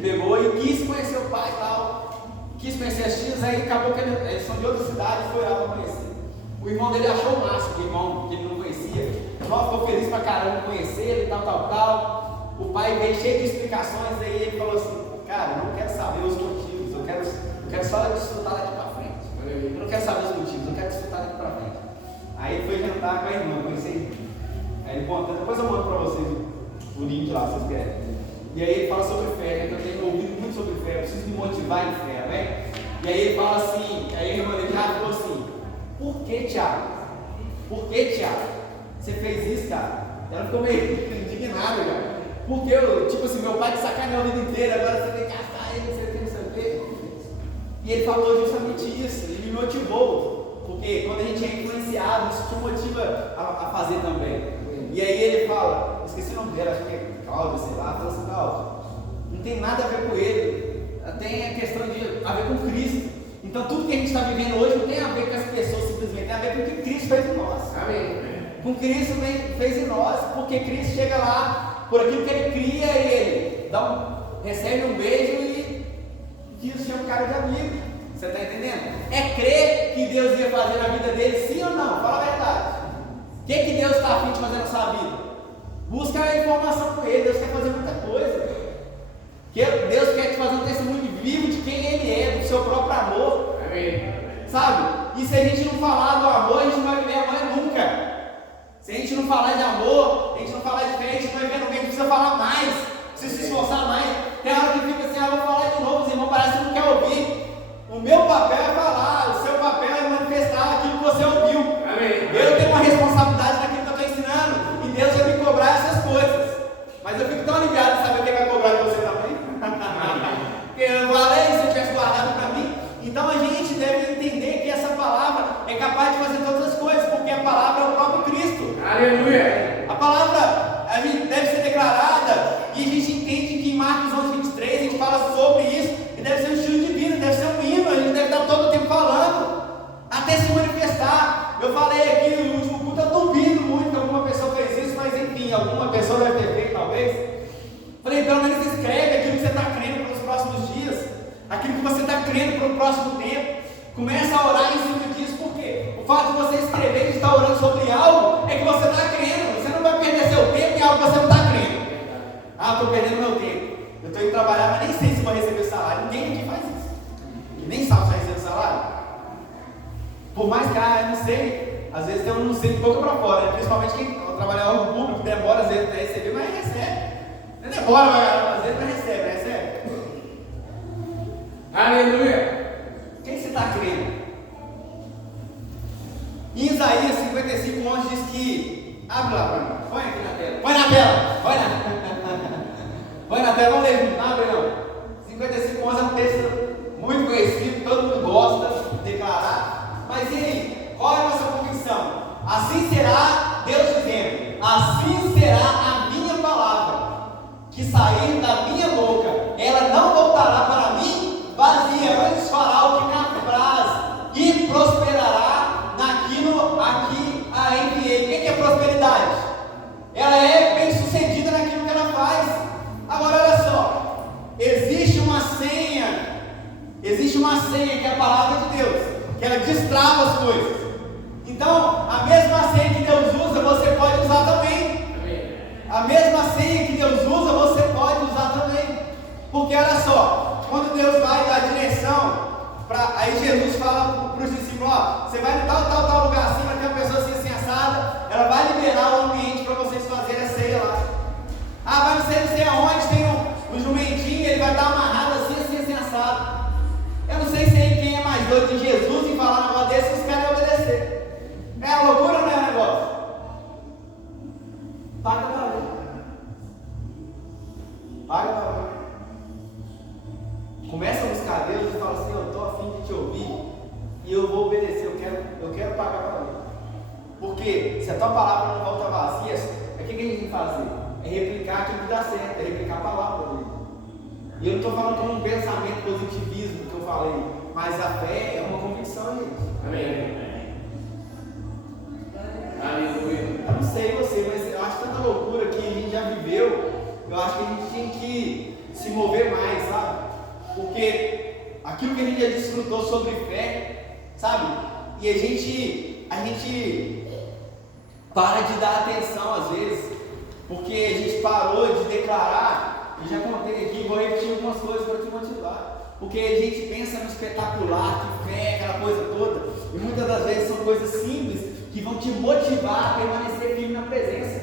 pegou e quis conhecer o pai e tal, quis conhecer as tias, aí acabou que eles são de outra cidade e foi lá para conhecer. O irmão dele achou o máximo, o irmão que ele não conhecia. O irmão ficou feliz pra caramba conhecer ele, tal. O pai veio cheio de explicações, aí ele falou assim: cara, eu não quero saber os motivos, eu quero só desfrutar daqui pra frente. Eu não quero saber os motivos, eu quero desfrutar daqui pra frente. Aí ele foi jantar com a irmã, conhecer a irmã. Aí ele conta, depois eu mando pra vocês o link lá, se vocês querem. E aí ele fala sobre fé, que eu tenho ouvido muito sobre fé, eu preciso me motivar em fé, né? E aí ele fala assim, aí a irmã dele já falou assim: por que, Tiago? Por que, Tiago? Você fez isso, cara? Ela ficou meio indignada, cara. Porque eu, tipo assim, meu pai te sacaneou a vida inteira, agora você tem que caçar ele, você tem que saber. E ele falou justamente isso, ele me motivou. Porque quando a gente é influenciado, isso te motiva a fazer também. E aí ele fala, esqueci o nome dela, acho que é Cláudio, sei lá, fala assim: Cláudio, não tem nada a ver com ele, tem a questão de a ver com Cristo. Então tudo que a gente está vivendo hoje não tem a ver com as pessoas simplesmente, tem a ver com o que Cristo fez em nós. Amém. Com o que Cristo fez em nós, porque Cristo chega lá, por aquilo que ele cria, ele recebe um beijo e diz: chama o cara de amigo. Você está entendendo? É crer que Deus ia fazer na vida dele, sim ou não? Fala a verdade. O que Deus está a fim de fazer na sua vida? Busca a informação com ele. Deus quer fazer muita coisa. Deus quer te fazer um testemunho vivo de quem ele é, do seu próprio amor. Amém. Sabe? E se a gente não falar do amor, a gente não vai viver amanhã nunca. Se a gente não falar de amor, a gente não falar de fé, a gente não vai viver no meio, precisa falar mais, precisa se esforçar mais. Tem hora que fica assim: vou falar de novo, os irmãos parece que não quer ouvir. O meu papel é falar, o seu papel é manifestar aquilo que você ouviu. Amém. Eu tenho uma responsabilidade naquilo que eu estou ensinando, e Deus vai me cobrar essas coisas. Mas eu fico tão aliviado de saber que Ele vai cobrar de você também. Porque eu falei, se eu tivesse guardado para mim. Então a gente deve entender que essa palavra é capaz de fazer todas as coisas, porque a palavra é o próprio Cristo. Aleluia! A palavra a gente deve ser declarada, e a gente entende que em Marcos 11:23 a gente fala sobre isso, e deve ser um estilo de vida, deve ser um hino, a gente deve estar todo o tempo falando, até se manifestar. Eu falei aqui no último culto, eu duvido muito que alguma pessoa fez isso, mas enfim, alguma pessoa deve ter feito talvez. Falei, pelo menos escreve aquilo que você está crendo para os próximos dias, aquilo que você está crendo para o próximo tempo. Começa a orar em cima disso, porque o fato de você escrever e estar orando sobre algo é que você está crendo. Você não vai perder seu tempo em algo que você não está crendo. Estou perdendo meu tempo, eu estou indo trabalhar, mas nem sei se vou receber salário. Ninguém aqui faz isso, e nem sabe se vai receber salário. Por mais que, eu não sei, às vezes tem um não sei de boca para fora, né? Principalmente quem trabalha em algo público, demora às vezes para receber, mas recebe. Não demora, às vezes não recebe. Aleluia! Quem você está crendo? Em Isaías 55:11 diz que, abre lá para mim, põe aqui na tela, põe na tela, vamos ler junto, não abre não. 55:11 é um texto muito conhecido, todo mundo gosta de declarar, mas e aí, qual é a nossa convicção? Assim será, Deus dizendo, assim será a minha palavra, que sair da minha boca, ela não voltará para mim vazia, antes fará o que me apraz e prosperará naquilo a que a enviei. O que é prosperidade? Ela é bem sucedida naquilo que ela faz. Agora olha só, existe uma senha que é a palavra de Deus, que ela destrava as coisas. Então, a mesma senha que Deus usa, você pode usar também. A mesma senha que Deus usa, você pode usar também. Porque olha só, quando Deus vai dar direção, aí Jesus fala para os discípulos: você vai em tal lugar assim, vai ter uma pessoa assim assada, ela vai liberar o ambiente para vocês fazerem a ceia lá. Vai não sei aonde, tem um jumentinho, ele vai estar amarrado assim assado. Eu não sei se quem é mais doido de Jesus em falar um negócio desse, os caras vão obedecer. É a loucura ou não é o negócio? Paga para ver. Começa a buscar Deus e fala assim: eu estou a fim de te ouvir e eu vou obedecer, eu quero pagar para ver. Porque se a tua palavra não volta vazia, o que a gente tem que fazer? É replicar aquilo que dá certo, é replicar a palavra dele. E eu não estou falando como um pensamento positivismo que eu falei, mas a fé é uma convicção, gente. Amém. Aleluia. Eu não sei você, mas eu acho tanta loucura que a gente já viveu eu acho que a gente tinha que se mover mais, sabe? Porque aquilo que a gente já desfrutou sobre fé, sabe? E a gente para de dar atenção às vezes, porque a gente parou de declarar. Eu já contei aqui, vou repetir algumas coisas para te motivar, porque a gente pensa no espetacular, que fé, aquela coisa toda, e muitas das vezes são coisas simples que vão te motivar a permanecer firme na presença.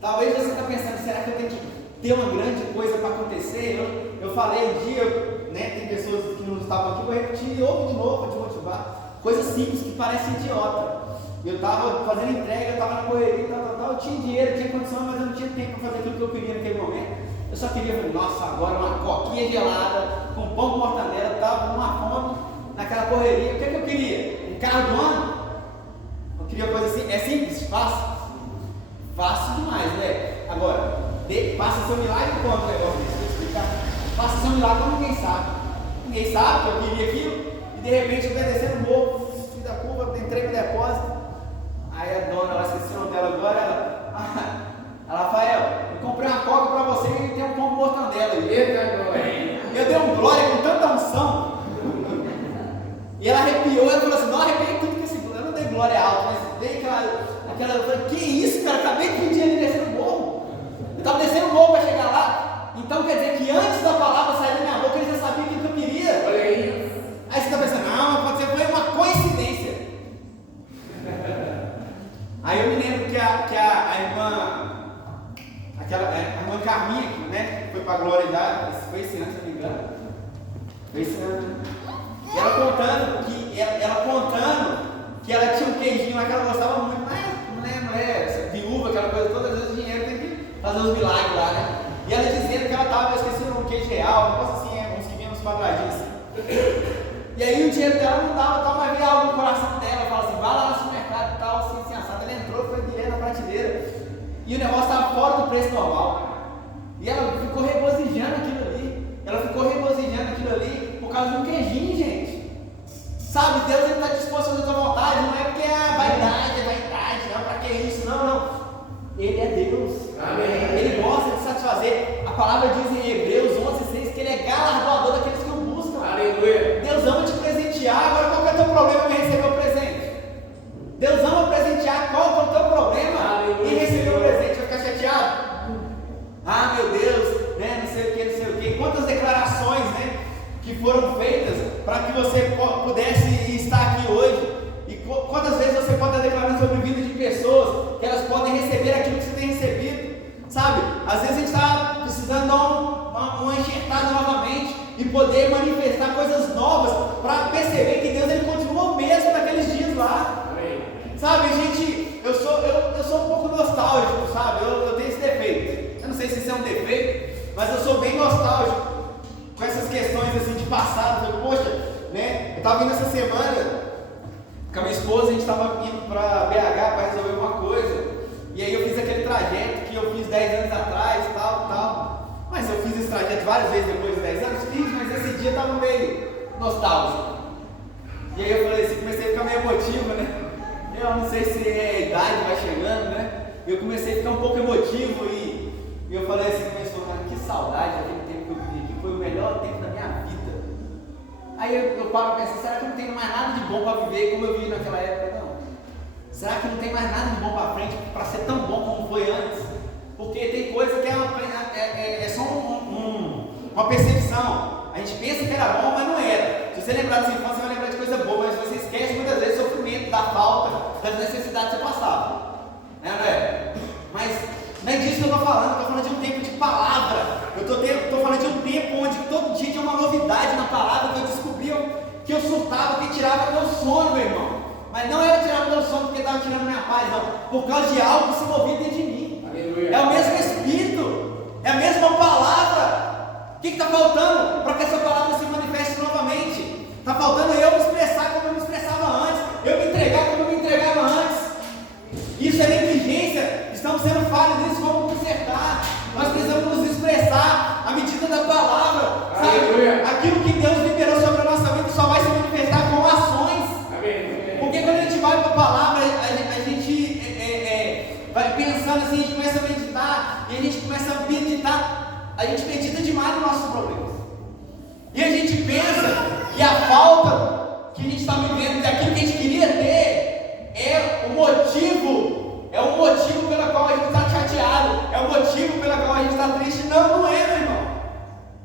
Talvez você está pensando, será que eu tenho que ter uma grande coisa para acontecer? Eu falei um dia, né, tem pessoas que não estavam aqui, vou repetir e ouve de novo para te motivar. Coisas simples que parecem idiota. Eu estava fazendo entrega, eu estava na correria, eu tinha dinheiro, tinha condição, mas eu não tinha tempo para fazer aquilo que eu queria naquele momento. Eu só queria, nossa, agora uma coquinha gelada, com pão com mortadela, estava numa fome, naquela correria. O que eu queria? Um carro do ano? Eu queria uma coisa assim, é simples, fácil. Fácil demais, né? Agora, passa seu milagre quanto negócio desse? Vou explicar. Passa seu milagre como ninguém sabe. Ninguém sabe que eu queria aquilo, e de repente eu estou descendo o morro, fiz a curva, entrei no depósito. Aí a dona, ela esqueci o nome dela agora, ela, Rafael, eu comprei uma coca para você e tem um pão com mortandela. Eita, glória! Eu dei um glória com tanta unção. E ela arrepiou, ela falou assim, não, arrepiei tudo com esse glória. Eu não dei glória alta, mas dei aquela, eu falei, que isso, cara, acabei de pedir ele descer o morro. Eu estava descendo o morro para chegar lá. Então quer dizer que antes da palavra sair da minha boca, ele já sabia aquilo que eu queria. Olha aí. Aí você está pensando, não, pode ser, foi uma coincidência. Aí eu me lembro que a irmã Carminha, né, foi para a glória já, foi esse ano, se não me engano. Foi esse ano. E ela contando que ela tinha um queijinho lá que ela gostava muito, mas mulher, viúva, aquela coisa toda, às vezes o dinheiro tem que fazer uns milagres lá, né? E ela dizendo que ela estava, eu esqueci o nome, queijo real, um negócio assim, uns que vinham nos quadradinhos assim. E aí o dinheiro dela não dava, tal, mas veio algo no coração dela, fala assim, vai lá no supermercado e tal, assim, assado. Ela entrou, foi direto na prateleira, e o negócio estava fora do preço normal. E ela ficou regozijando aquilo ali, por causa de um queijinho, gente. Sabe, Deus ele está disposto a fazer a tua vontade, não é porque é vaidade, não, para que isso, não. Ele é Deus. Amém. Ele gosta de satisfazer. A palavra diz em Hebreus 11:6 que ele é galardoador daqueles que o buscam. Aleluia. Deus ama te presentear. Agora qual que é o teu problema em receber o presente? Deus ama presentear. Qual que é o teu problema Aleluia, em receber Senhor. o presente? Vai ficar chateado? Ah, meu Deus, né? Não sei o que. Quantas declarações, né, que foram feitas para que você pudesse estar aqui hoje. E quantas vezes você pode estar declarando sobre a vida de pessoas que elas podem receber aquilo que você tem recebido, sabe? Às vezes a gente está precisando dar uma enxertada novamente e poder manifestar coisas novas para perceber que Deus ele continua o mesmo naqueles dias lá. Amém. Sabe, gente, eu sou um pouco nostálgico, sabe? Eu tenho esse defeito. Eu não sei se isso é um defeito, mas eu sou bem nostálgico com essas questões assim de passado. Poxa, né? Eu estava vindo essa semana com a minha esposa, a gente estava indo para BH para resolver uma coisa. E aí eu fiz aquele trajeto que eu fiz 10 anos atrás, tal. Mas eu fiz esse trajeto várias vezes depois de 10 anos, mas esse dia estava meio nostálgico. E aí eu falei assim, comecei a ficar meio emotivo, né? Eu não sei se a idade vai chegando, né? Eu comecei a ficar um pouco emotivo e eu falei assim, que saudade daquele tempo que eu vivi aqui, foi o melhor tempo da minha vida. Aí eu paro e penso, será que eu não tenho mais nada de bom para viver como eu vivi naquela época? Não. Será que não tem mais nada de bom para frente para ser tão bom como foi antes? Porque tem coisa que é só uma percepção. A gente pensa que era bom, mas não era. Se você lembrar da sua infância, você vai lembrar de coisa boa, mas você esquece muitas vezes o sofrimento, da falta, das necessidades que você passava. Não é? Mas não é disso que eu estou falando, eu estou falando de um tempo de palavra. Eu estou falando de um tempo onde todo dia tinha uma novidade na palavra, que eu descobria que eu surtava, que tirava meu sono, meu irmão. Mas não era tirar meu sono porque estava tirando minha paz, não. Por causa de algo que se movia dentro de mim. Aleluia. É o mesmo Espírito, é a mesma palavra. O que está faltando para que essa palavra se manifeste novamente? Está faltando eu me expressar como eu me expressava antes, eu me entregar como eu me entregava antes. Isso é negligência, estamos sendo falhos nisso, vamos consertar. Nós precisamos nos expressar à medida da palavra, sabe? Aquilo que Deus liberou sobre a nossa vida só vai se manifestar com ações. Porque quando a gente vai para a palavra, a gente vai pensando assim, a gente começa a meditar, e a gente começa a meditar nossos problemas. E a gente pensa que a falta que a gente está vivendo daquilo que a gente queria ter é o motivo pelo qual a gente está chateado, é o motivo pelo qual a gente está triste. Não, não é, meu irmão.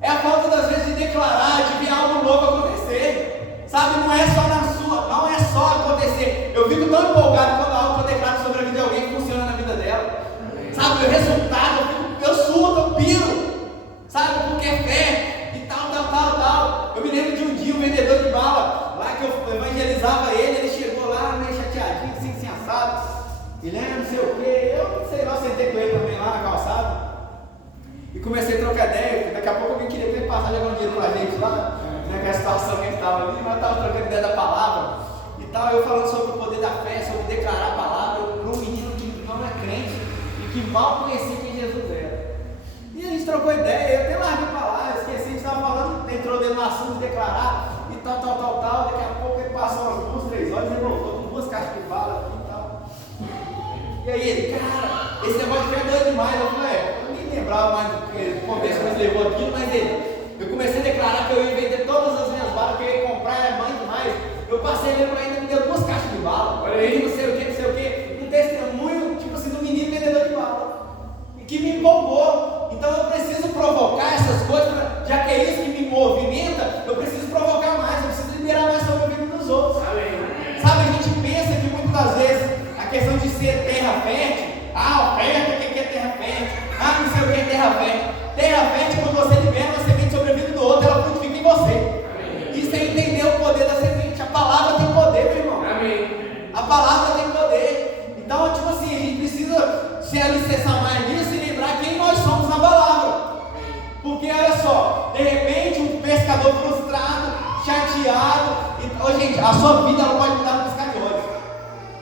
É a falta das vezes de declarar, de ver algo novo acontecer. Sabe, não é só acontecer. Eu fico tão empolgado quando algo que eu declaro sobre a vida de alguém funciona na vida dela. Sabe, o resultado, eu surto, eu piro. Sabe, porque é fé e tal. Eu me lembro de um dia um vendedor de bala, lá que eu evangelizava ele chegou lá meio chateadinho, assim, assado. Ele não sei o que, eu não sei lá, sentei com ele também lá na calçada. E comecei a trocar ideia, daqui a pouco alguém queria ter passado jogando dinheiro pra gente lá, naquela situação que a gente estava ali, mas estava trocando ideia da palavra e tal, eu falando sobre o poder da fé, sobre declarar a palavra para um menino que não é crente e que mal conhecia quem Jesus era. E a gente trocou ideia, eu até larguei para lá, esqueci, a gente estava falando, entrou dentro do assunto de declarar e tal, daqui a pouco ele passou umas 2, 3 horas e voltou com 2 caixas de bala e tal. E aí ele, cara, esse negócio de fé é doido demais. Eu falei, eu nem lembrava mais do contexto que nos levou aquilo, mas eu comecei a declarar que eu ia vender todas as minhas balas, que eu ia comprar, era mãe demais. Eu passei ele para ainda me deu 2 caixas de bala. Olha aí, não sei o que, um testemunho, tipo assim, do menino vendedor de bala. E que me empolgou. Então eu preciso provocar essas coisas, já que é isso que me movimenta, eu preciso provocar mais, eu preciso liberar mais sobre a vida dos outros. Amém. Sabe, a gente pensa que muitas das vezes a questão de ser terra fértil, oferta, o que é terra fértil? Não sei o que é terra fértil. Terra fértil, quando você libera uma semente sobre a vida do outro, ela frutifica em você. Amém. Isso é entender o poder da semente. A palavra tem poder, meu irmão. Amém. A palavra tem poder. Então, tipo assim, a gente precisa se alicerçar mais nisso e lembrar quem nós somos na palavra. Porque, olha só, de repente, um pescador frustrado, chateado, gente, a sua vida ela pode mudar no piscar de olhos.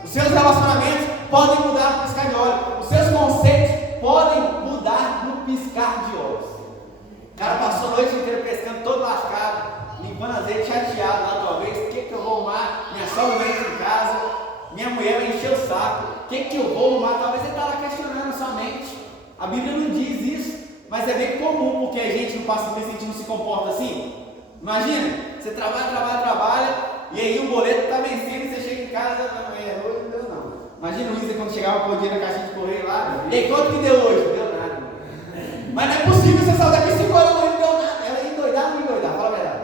Os seus relacionamentos podem mudar no piscar de olhos. Os seus conceitos podem mudar no piscar de olhos. O cara passou a noite inteira pescando, todo lascado, limpando azeite, chateado lá talvez. O que eu vou arrumar? Minha sogra veio em casa, minha mulher vai encher o saco. O que eu vou arrumar? Talvez ele está lá questionando a sua mente. A Bíblia não diz isso, mas é bem comum, porque a gente não passa por isso, a gente não se comporta assim. Imagina, você trabalha, e aí o boleto está vencendo, e você chega em casa, não, hoje não deu não. Imagina o Luiz quando chegava com o dinheiro na caixinha de correio lá, e aí quanto que deu hoje? Não deu nada. Mas não é possível você sair daqui 5 horas, não deu nada. Ela ia endoidar ou não ia endoidar? Fala a verdade.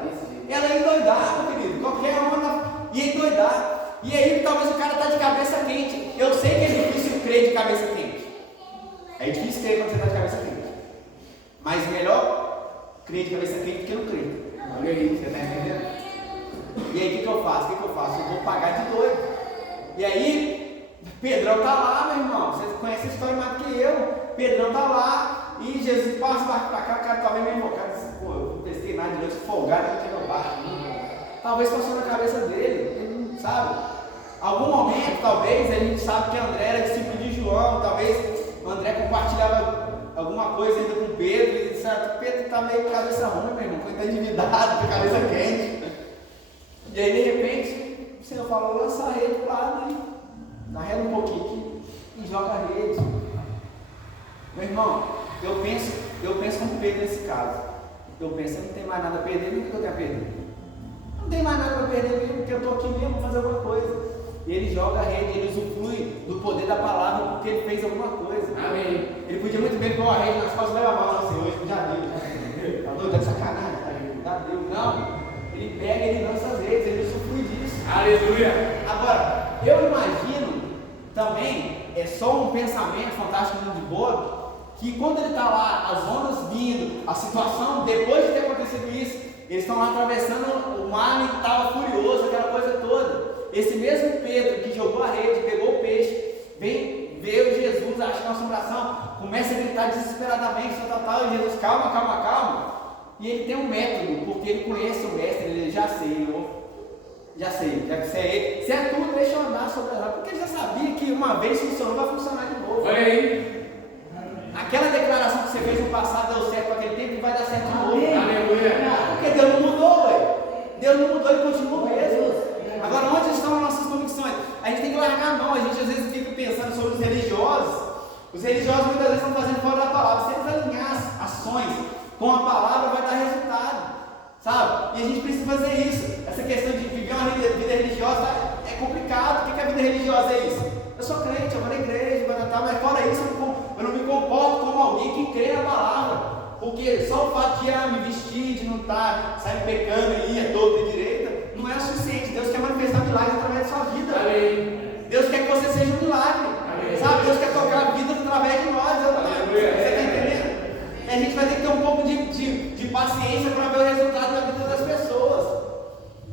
Ela ia endoidar, meu querido, qualquer uma ia endoidar. E aí talvez o cara está de cabeça quente. Eu sei que é difícil crer de cabeça quente. É difícil crer quando você está de cabeça quente. Mas melhor crer de cabeça quente do que não crer. Olha aí, você está entendendo? E aí o que eu faço? Eu vou pagar de doido. E aí, Pedrão está lá, meu irmão. Vocês conhecem a história mais do que eu. Pedrão está lá e Jesus passa para cá, o cara está meio invocado. Pô, eu não pesquei nada de noite, folgado, não tinha no barco. Talvez passou na cabeça dele, ele não sabe. Algum momento, talvez, a gente sabe que André era discípulo de João, talvez o André compartilhava alguma coisa ainda com Pedro, e sabe, Pedro está meio com a cabeça ruim, meu irmão, está endividado, com a cabeça quente. E aí, de repente, o Senhor falou, lança a rede para lá, né? Arreda um pouquinho aqui e joga a rede. Meu irmão, eu penso como Pedro nesse caso. Eu penso, eu não tenho mais nada a perder, o que eu tenho a perder? Não tem mais nada para perder mesmo, porque eu estou aqui mesmo para fazer alguma coisa. E ele joga a rede, ele usufrui do poder da palavra porque ele fez alguma coisa. Amém. Ele podia muito bem pôr a rede nas costas e levar a mão, assim, hoje já deu. Tá doido, tá de sacanagem, tá deu. Não, ele pega, ele lança as redes, ele usufrui disso. Aleluia. Agora, eu imagino também, é só um pensamento fantástico de boa, que quando ele está lá, as ondas vindo, a situação, depois de ter acontecido isso, eles estão lá atravessando o mar e estava furioso, aquela coisa toda. Esse mesmo Pedro que jogou a rede, pegou o peixe, vem ver Jesus, acha uma assombração, começa a gritar desesperadamente, e Jesus, calma. E ele tem um método, porque ele conhece o mestre, ele já sei, já que se é ele, se é tudo, deixa eu andar sobre ela, porque ele já sabia que uma vez funcionou, vai funcionar de novo. Olha aí. Aquela declaração que você fez no passado deu certo naquele tempo e vai dar certo de novo. Aleluia. Porque Deus não mudou, velho. Deus não mudou, ele continua o mesmo. Agora, onde estão as nossas convicções? A gente tem que largar a mão, a gente às vezes fica pensando sobre os religiosos. Os religiosos muitas vezes estão fazendo fora da palavra. Se eles alinhar as ações Com a palavra vai dar resultado, sabe? E a gente precisa fazer isso. Essa questão de viver uma vida religiosa é complicado. O que a vida religiosa é isso? Eu sou crente, eu vou na igreja, mas fora isso eu não me comporto como alguém que crê na palavra. Porque só o fato de me vestir, de não estar saindo pecando e ir à torta e direita, não é o suficiente. Deus quer manifestar milagres através da sua vida. Amém. Deus quer que você seja um milagre. Amém. Sabe? Deus quer tocar vidas através de nós. Você está entendendo? E a gente vai ter que ter um pouco de paciência para ver o resultado da vida das pessoas.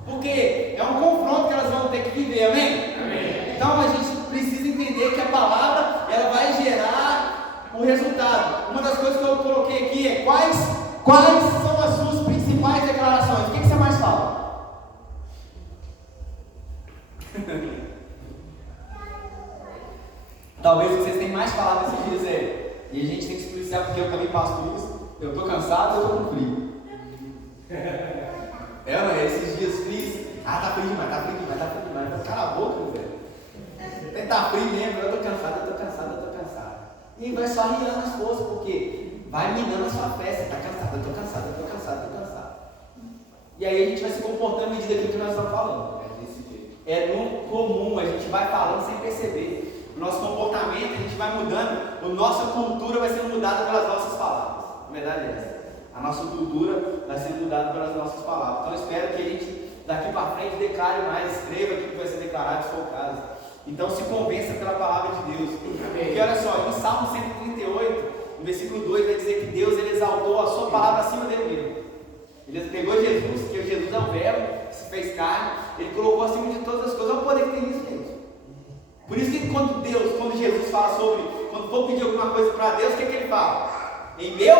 Porque é um confronto que elas vão ter que viver, amém? Amém. Então a gente precisa entender que a palavra ela vai gerar o resultado. Uma das coisas que eu coloquei aqui é quais são as suas principais declarações. O que você mais fala? Talvez vocês tenham mais falado nesses dias e a gente tem que explicar porque eu também passo por isso. Eu estou cansado, eu estou com frio. Esses dias frios. Tá frio demais. Cala a boca, meu velho. Tem que estar frio mesmo. Eu estou cansado. E vai só riando as forças, porque vai minando a sua fé. Você está cansado, eu estou cansado. E aí a gente vai se comportando à medida daquilo que nós estamos falando. É no comum, a gente vai falando sem perceber. O nosso comportamento, a gente vai mudando, a nossa cultura vai sendo mudada pelas nossas palavras. A verdade é essa. A nossa cultura vai sendo mudada pelas nossas palavras. Então eu espero que a gente, daqui para frente, declare mais, escreva aquilo que vai ser declarado, se for o caso. Então se convença pela palavra de Deus. Porque olha só, em Salmo 138, no versículo 2, vai dizer que Deus ele exaltou a sua palavra acima dele mesmo. Ele pegou Jesus, que Jesus é o verbo, que se fez carne, ele colocou acima de todas as coisas. Olha o poder que tem nisso, gente. Por isso que quando Jesus fala quando for pedir alguma coisa para Deus, o que ele fala? Em meu?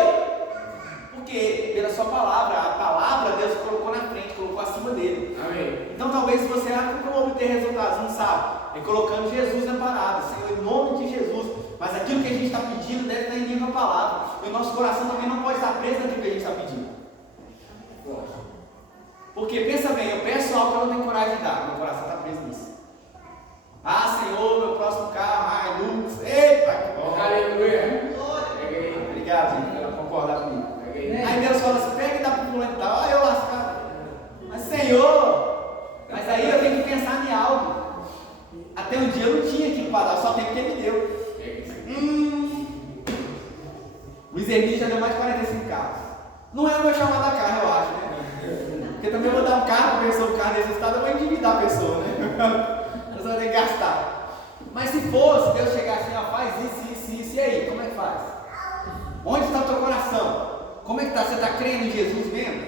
Porque pela sua palavra, a palavra Deus colocou na frente, colocou acima dele. Amém. Então talvez você como eu vou obter resultados, não sabe? É colocando Jesus na parada, Senhor, em nome de Jesus. Mas aquilo que a gente está pedindo deve estar em linha com a palavra. E o nosso coração também não pode estar preso naquilo que a gente está pedindo. Porque pensa bem, eu peço algo que eu não tenho coragem de dar, meu coração está preso nisso. Senhor, meu próximo carro, Hilux. Eita, aleluia. Obrigado, gente, por concordar comigo. Aí Deus fala assim, pega e dá para o fulano e tal. Eu lascado. Mas Senhor, mas aí eu tenho que pensar em algo. Até um dia eu não tinha aquilo para dar, só tem que ele me deu. O Zerni já deu mais de 45 carros. Não é o meu chamado a carro, eu acho, né? Porque também eu vou dar um carro para a pessoa, um carro nesse estado, eu vou endividar a pessoa, né? Você vai ter que gastar. Mas se Deus chegar assim, faz isso, e aí, como é que faz? Onde está o teu coração? Como é que está? Você está crendo em Jesus mesmo?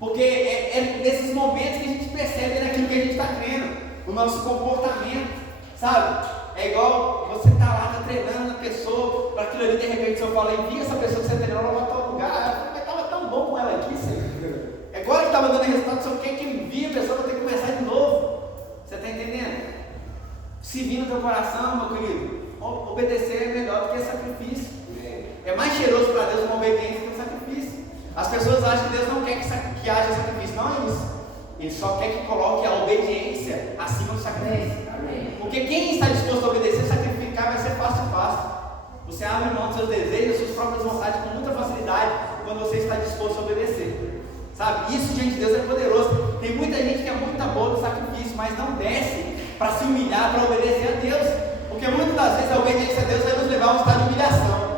Porque é nesses momentos que a gente percebe naquilo que a gente está crendo, o nosso comportamento, sabe? É igual você está lá, está treinando a pessoa, para aquilo ali, de repente, o Senhor fala, envia essa pessoa que você treinou lá para outro lugar. Mas estava tão bom com ela aqui, Senhor. Agora que estava dando resultado, o Senhor quer que envie a pessoa para ter que começar de novo. Você está entendendo? Se vir no teu coração, meu querido, obedecer é melhor do que sacrifício. É mais cheiroso para Deus uma obediência que um sacrifício. As pessoas acham que Deus não quer que haja sacrifício. Não é isso. Ele só quer que coloque a obediência acima do sacrifício. Porque quem está disposto a obedecer, sacrificar vai ser fácil. Você abre mão dos seus desejos, das suas próprias vontades com muita facilidade quando você está disposto a obedecer. Sabe? Isso diante de Deus é poderoso. Tem muita gente que é muito boa no sacrifício, mas não desce para se humilhar, para obedecer a Deus. Porque muitas das vezes a obediência a Deus vai nos levar a um estado de humilhação.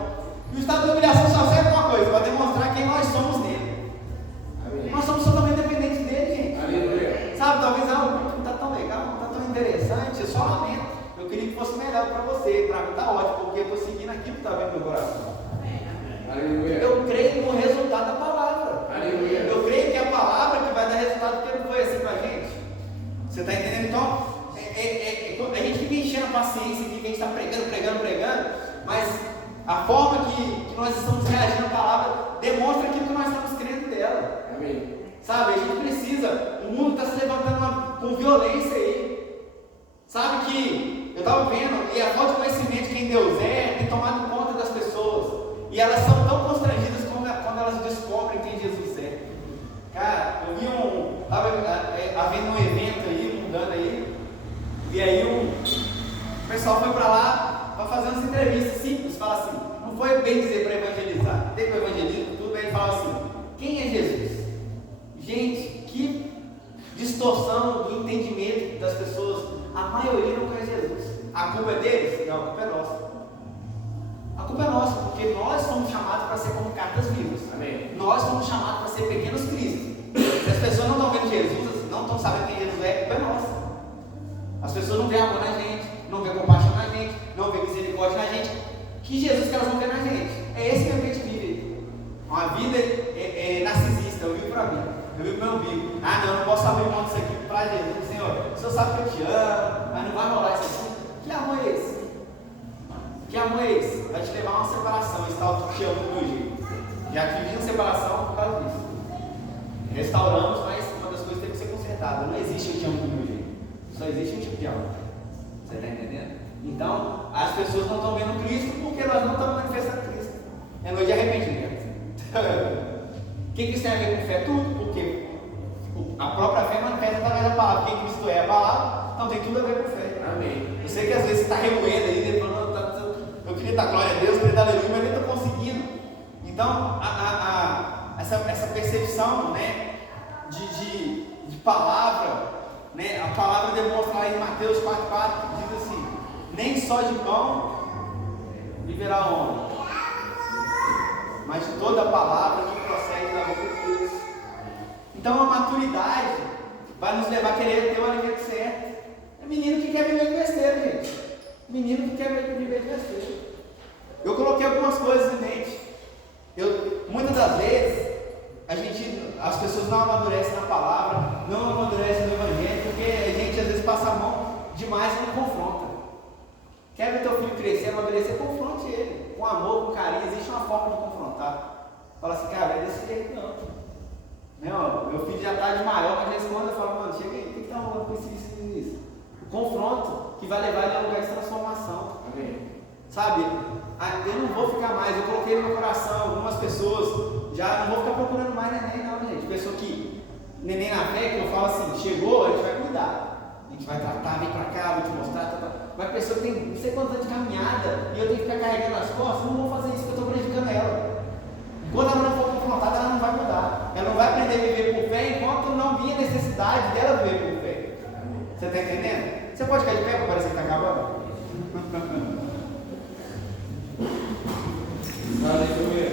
E o estado de humilhação só serve para uma coisa, para demonstrar quem nós somos nele. Amém. Nós somos totalmente dependentes dele, gente. Aleluia. Sabe, talvez não está tão legal, não está tão interessante, eu só lamento. Eu queria que fosse melhor para você, para mim está ótimo, porque eu estou seguindo aquilo que está vendo no meu coração. Aleluia. Eu creio no resultado da palavra. Aleluia. Eu creio que é a palavra que vai dar resultado, porque não foi assim com a gente. Você está entendendo? Então, a gente fica enchendo a paciência aqui, que a gente está pregando, mas a forma que nós estamos reagindo à palavra demonstra aquilo que nós estamos crendo dela. Amém. Sabe, a gente precisa, o mundo está se levantando com violência aí. Sabe que eu estava vendo, e a falta de conhecimento de quem Deus tem tomado conta das pessoas. E elas são tão constrangidas quando elas descobrem quem Jesus é. Cara, eu vi estava havendo um evento aí, mudando aí, e aí o pessoal foi para lá para fazer umas entrevistas simples, fala assim, não foi bem dizer para evangelizar, teve o evangelismo, tudo, aí ele fala assim: quem é Jesus? Gente, que distorção do entendimento das pessoas. A maioria não conhece Jesus. A culpa é deles? Não, a culpa é nossa. A culpa é nossa, porque nós somos chamados para ser como cartas vivas. Amém. Nós somos chamados para ser pequenos cristos. Se as pessoas não estão vendo Jesus, não estão sabendo quem Jesus é, a culpa é nossa. As pessoas não veem amor na gente, não veem compaixão na gente, não veem misericórdia na gente. Que Jesus que elas vão ver na gente? É esse mesmo que a gente vive. Uma vida narcisista. Eu vivo para mim, eu vivo para o meu umbigo. Ah, não posso abrir mão disso aqui para Jesus. Senhor, o Senhor sabe que eu te amo, mas não vai rolar isso aqui. Que amor é esse? Que amor é esse? Vai te levar a uma separação. Esse tal que te amo do meu jeito. Já atingimos separação por causa disso. Restauramos, mas uma das coisas tem que ser consertada. Não existe eu te amo do meu jeito. Só existe um tipo de amor. Você está entendendo? Então, as pessoas não estão vendo Cristo porque nós não estamos manifestando Cristo. É noite de arrependimento. O que isso tem a ver com fé? Tudo. Porque a própria fé manifesta através da palavra. Quem Cristo é a palavra, então tem tudo a ver com fé. Amém. Eu sei que às vezes você está remoendo aí, eu queria dar glória a Deus, eu queria dar aleluia, mas nem estou conseguindo. Então, essa percepção, né, de palavra, né, a palavra demonstra aí em Mateus 4,4, que diz assim: nem só de pão viverá o homem, mas de toda a palavra que procede da boca de Deus. Então a maturidade vai nos levar a querer ter o alimento certo. É menino que quer viver de besteira, gente. Menino que quer viver de besteira. Eu coloquei algumas coisas em mente. Muitas das vezes, as pessoas não amadurecem na palavra, não amadurecem no evangelho, porque a gente às vezes passa a mão demais e não confronta. Quer ver teu filho crescer, amadurecer, confronte ele. Com amor, com carinho, existe uma forma de confrontar. Fala assim: cara, é desse jeito não. Meu filho já está de maior, mas responde, eu falo: mano, chega aí, o que está rolando com isso? O confronto que vai levar ele a um lugar de transformação. Amém. Sabe? Eu não vou ficar mais, eu coloquei no meu coração algumas pessoas, já não vou ficar procurando mais neném não, gente. Pessoa que, neném na fé, que eu falo assim: chegou, a gente vai cuidar, a gente vai tratar, vem pra cá, vou te mostrar, Mas pessoa que tem não sei quantos anos de caminhada e eu tenho que ficar carregando as costas, eu não vou fazer isso, porque eu estou prejudicando ela. Enquanto ela não for confrontada, ela não vai mudar. Ela não vai aprender a viver por fé enquanto não vir a necessidade dela viver por fé. Você está entendendo? Você pode cair de pé para parecer que está acabando? Aleluia.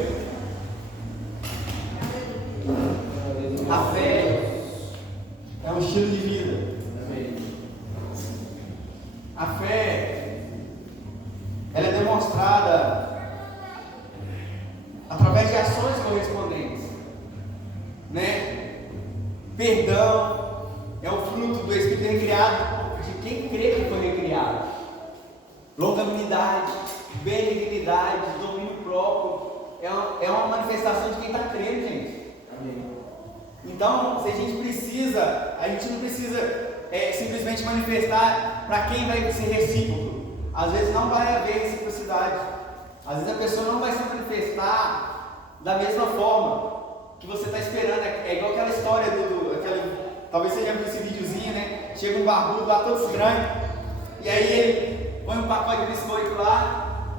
A fé é um estilo de vida. Amém. A fé, ela é demonstrada através de ações correspondentes, né? Perdão é o fruto do Espírito recriado de quem crê que foi recriado. Longanimidade, benignidade, domínio próprio é uma manifestação de quem está crendo, gente. Amém. Então, se a gente não precisa simplesmente manifestar para quem vai ser recíproco. Às vezes não vai haver reciprocidade. Às vezes a pessoa não vai se manifestar da mesma forma que você está esperando. É igual aquela história talvez você já viu esse videozinho, né? Chega um barbudo lá todo estranho, e aí ele põe um pacote de biscoito lá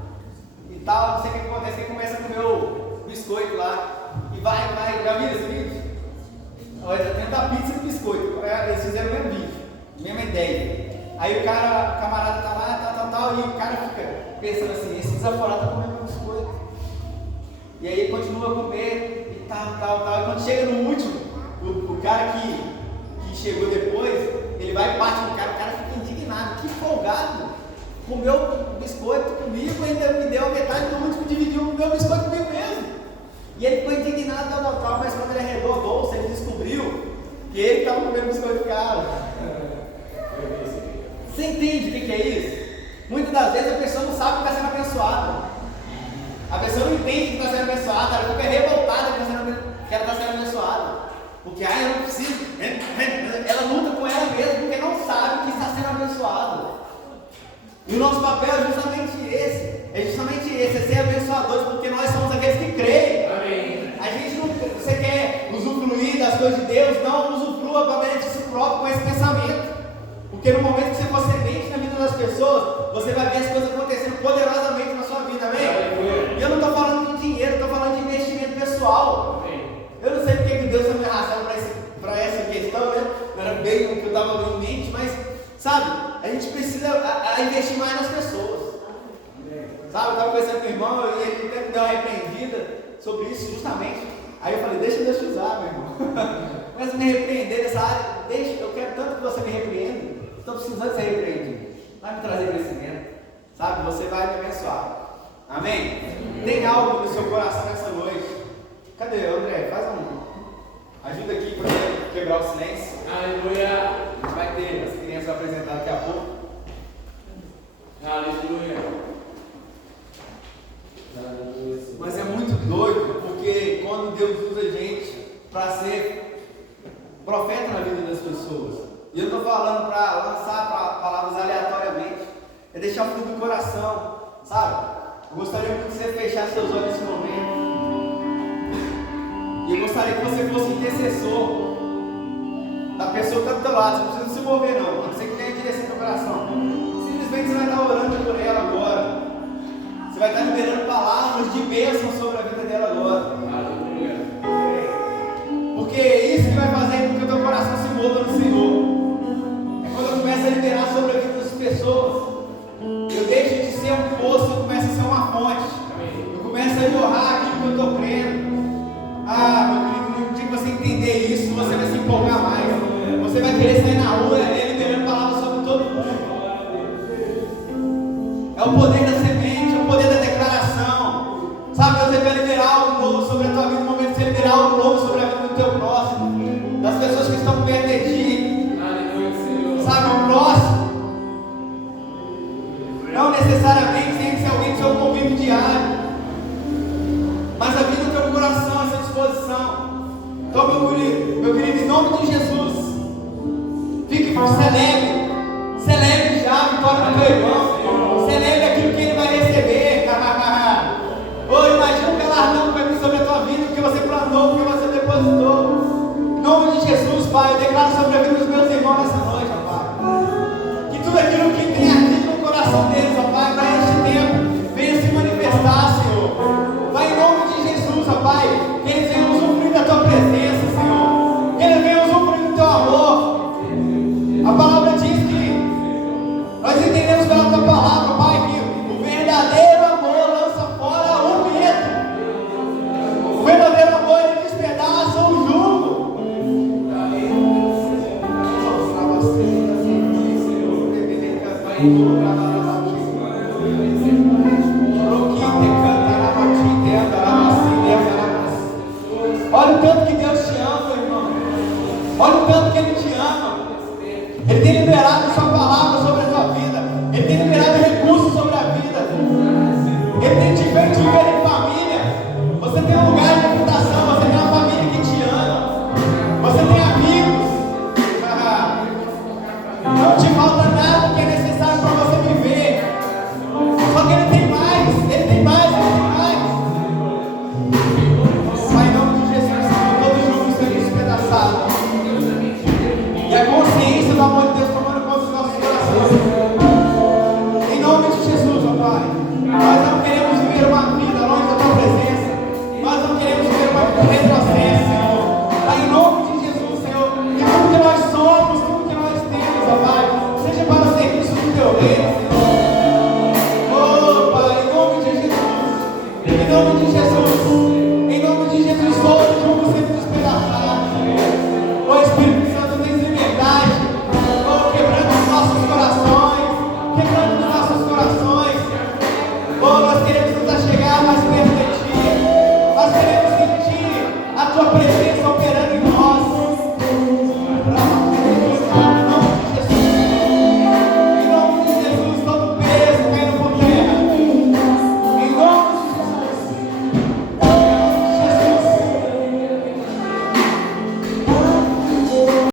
e tal, não sei o que acontece, ele começa a comer o biscoito lá e vai, já viu esse vídeo? Olha, tenta a pizza e biscoito, eles fizeram o mesmo vídeo, mesma ideia. Aí o camarada tá lá, tal, e o cara fica pensando assim: esse desaforado tá comendo um biscoito. E aí ele continua a comer e tal. E quando chega no último, o cara que chegou depois, ele vai e parte no cara, o cara fica indignado: que folgado, comeu o biscoito comigo, ainda me deu a metade do último, dividiu o meu biscoito comigo mesmo. E ele ficou indignado, tal, mas quando ele arredou a bolsa, ele descobriu que ele estava comendo biscoito do cara. Você entende o que é isso? Muitas das vezes a pessoa não sabe que está sendo abençoada. A pessoa não entende que está sendo abençoada, ela fica revoltada que ela está sendo abençoada. Porque, eu não preciso. Ela luta com ela mesma porque não sabe que está sendo abençoada. E o nosso papel é justamente esse. É ser abençoadores, porque nós somos aqueles que creem. Amém. A gente não. Você quer usufruir das coisas de Deus? Não usufrua para benefício próprio com esse pensamento. Porque no momento que você for semente na vida das pessoas, você vai ver as coisas acontecendo poderosamente na sua vida, amém? E eu não estou falando de dinheiro, estou falando de investimento pessoal. Sabe? A gente precisa investir mais nas pessoas. Sabe? Eu estava conversando com o irmão e ele até me deu uma repreendida sobre isso justamente. Aí eu falei, deixa Deus te usar, meu irmão. Começa a me repreender nessa área. Deixa, eu quero tanto que você me repreenda. Estou precisando ser repreendido. Vai me trazer crescimento. Sabe? Você vai me abençoar. Amém? Tem algo no seu coração nessa noite. Cadê, André? Faz ajuda aqui para quebrar o silêncio. Aleluia. A gente vai ter as crianças apresentadas daqui a pouco. Aleluia. Mas é muito doido, porque quando Deus usa a gente para ser profeta na vida das pessoas, e eu estou falando para lançar palavras aleatoriamente, é deixar fluir do coração, sabe? Eu gostaria muito que você fechasse seus olhos nesse momento, e eu gostaria que você fosse intercessor da pessoa que está do teu lado. Você não precisa se mover, não, a não ser que tenha direção no teu coração. Simplesmente você vai estar orando por ela agora. Você vai estar liberando palavras de bênção sobre a vida dela agora. Aleluia. Porque é isso que vai fazer com que o teu coração se mova no Senhor. É quando eu começo a liberar sobre a vida das pessoas. Eu deixo de ser um poço e começo a ser uma fonte. Eu começo a jorrar aquilo que eu estou crendo. Meu querido, no dia que você entender isso, você vai se empolgar mais. Você vai querer sair na rua liberando palavras sobre todo mundo. É o poder da semente, é o poder da declaração. Sabe, você vai liberar algo novo sobre a tua vida no momento de você liberar algo novo sobre a vida do teu próximo, das pessoas que estão perto de ti. Sabe, o próximo não necessariamente tem que ser alguém do seu convívio diário, mas a vida do teu coração, a sua disposição. Então, meu querido, em nome de Jesus, celebre já a vitória do teu irmão. Celebre aquilo que ele vai receber. Imagina um galardão que vai vir sobre a tua vida, porque você plantou, porque você depositou. Em nome de Jesus, Pai, eu declaro sobre a vida dos meus irmãos nessa noite, ó Pai. Que tudo aquilo que tem ardido no coração deles, ó Pai, para este tempo, venha se manifestar, Senhor. Pai, em nome de Jesus, ó Pai, que eles venham usufruir da tua presença, Senhor. Que eles venham usufruir do teu amor. A palavra diz que nós entendemos pela tua palavra, Pai, que o verdadeiro amor lança fora o medo. O verdadeiro amor, ele despedaça o jugo. Olha o tanto que Deus te ama, irmão. Olha o tanto que Ele te ama. Ele tem liberado sua palavra sobre a tua vida. Ele tem liberado recursos sobre a vida. Ele tem te feito viver em família. Você tem um lugar de habitação. Você tem uma família que te ama. Você tem amigos. Não te falta nada que é necessário.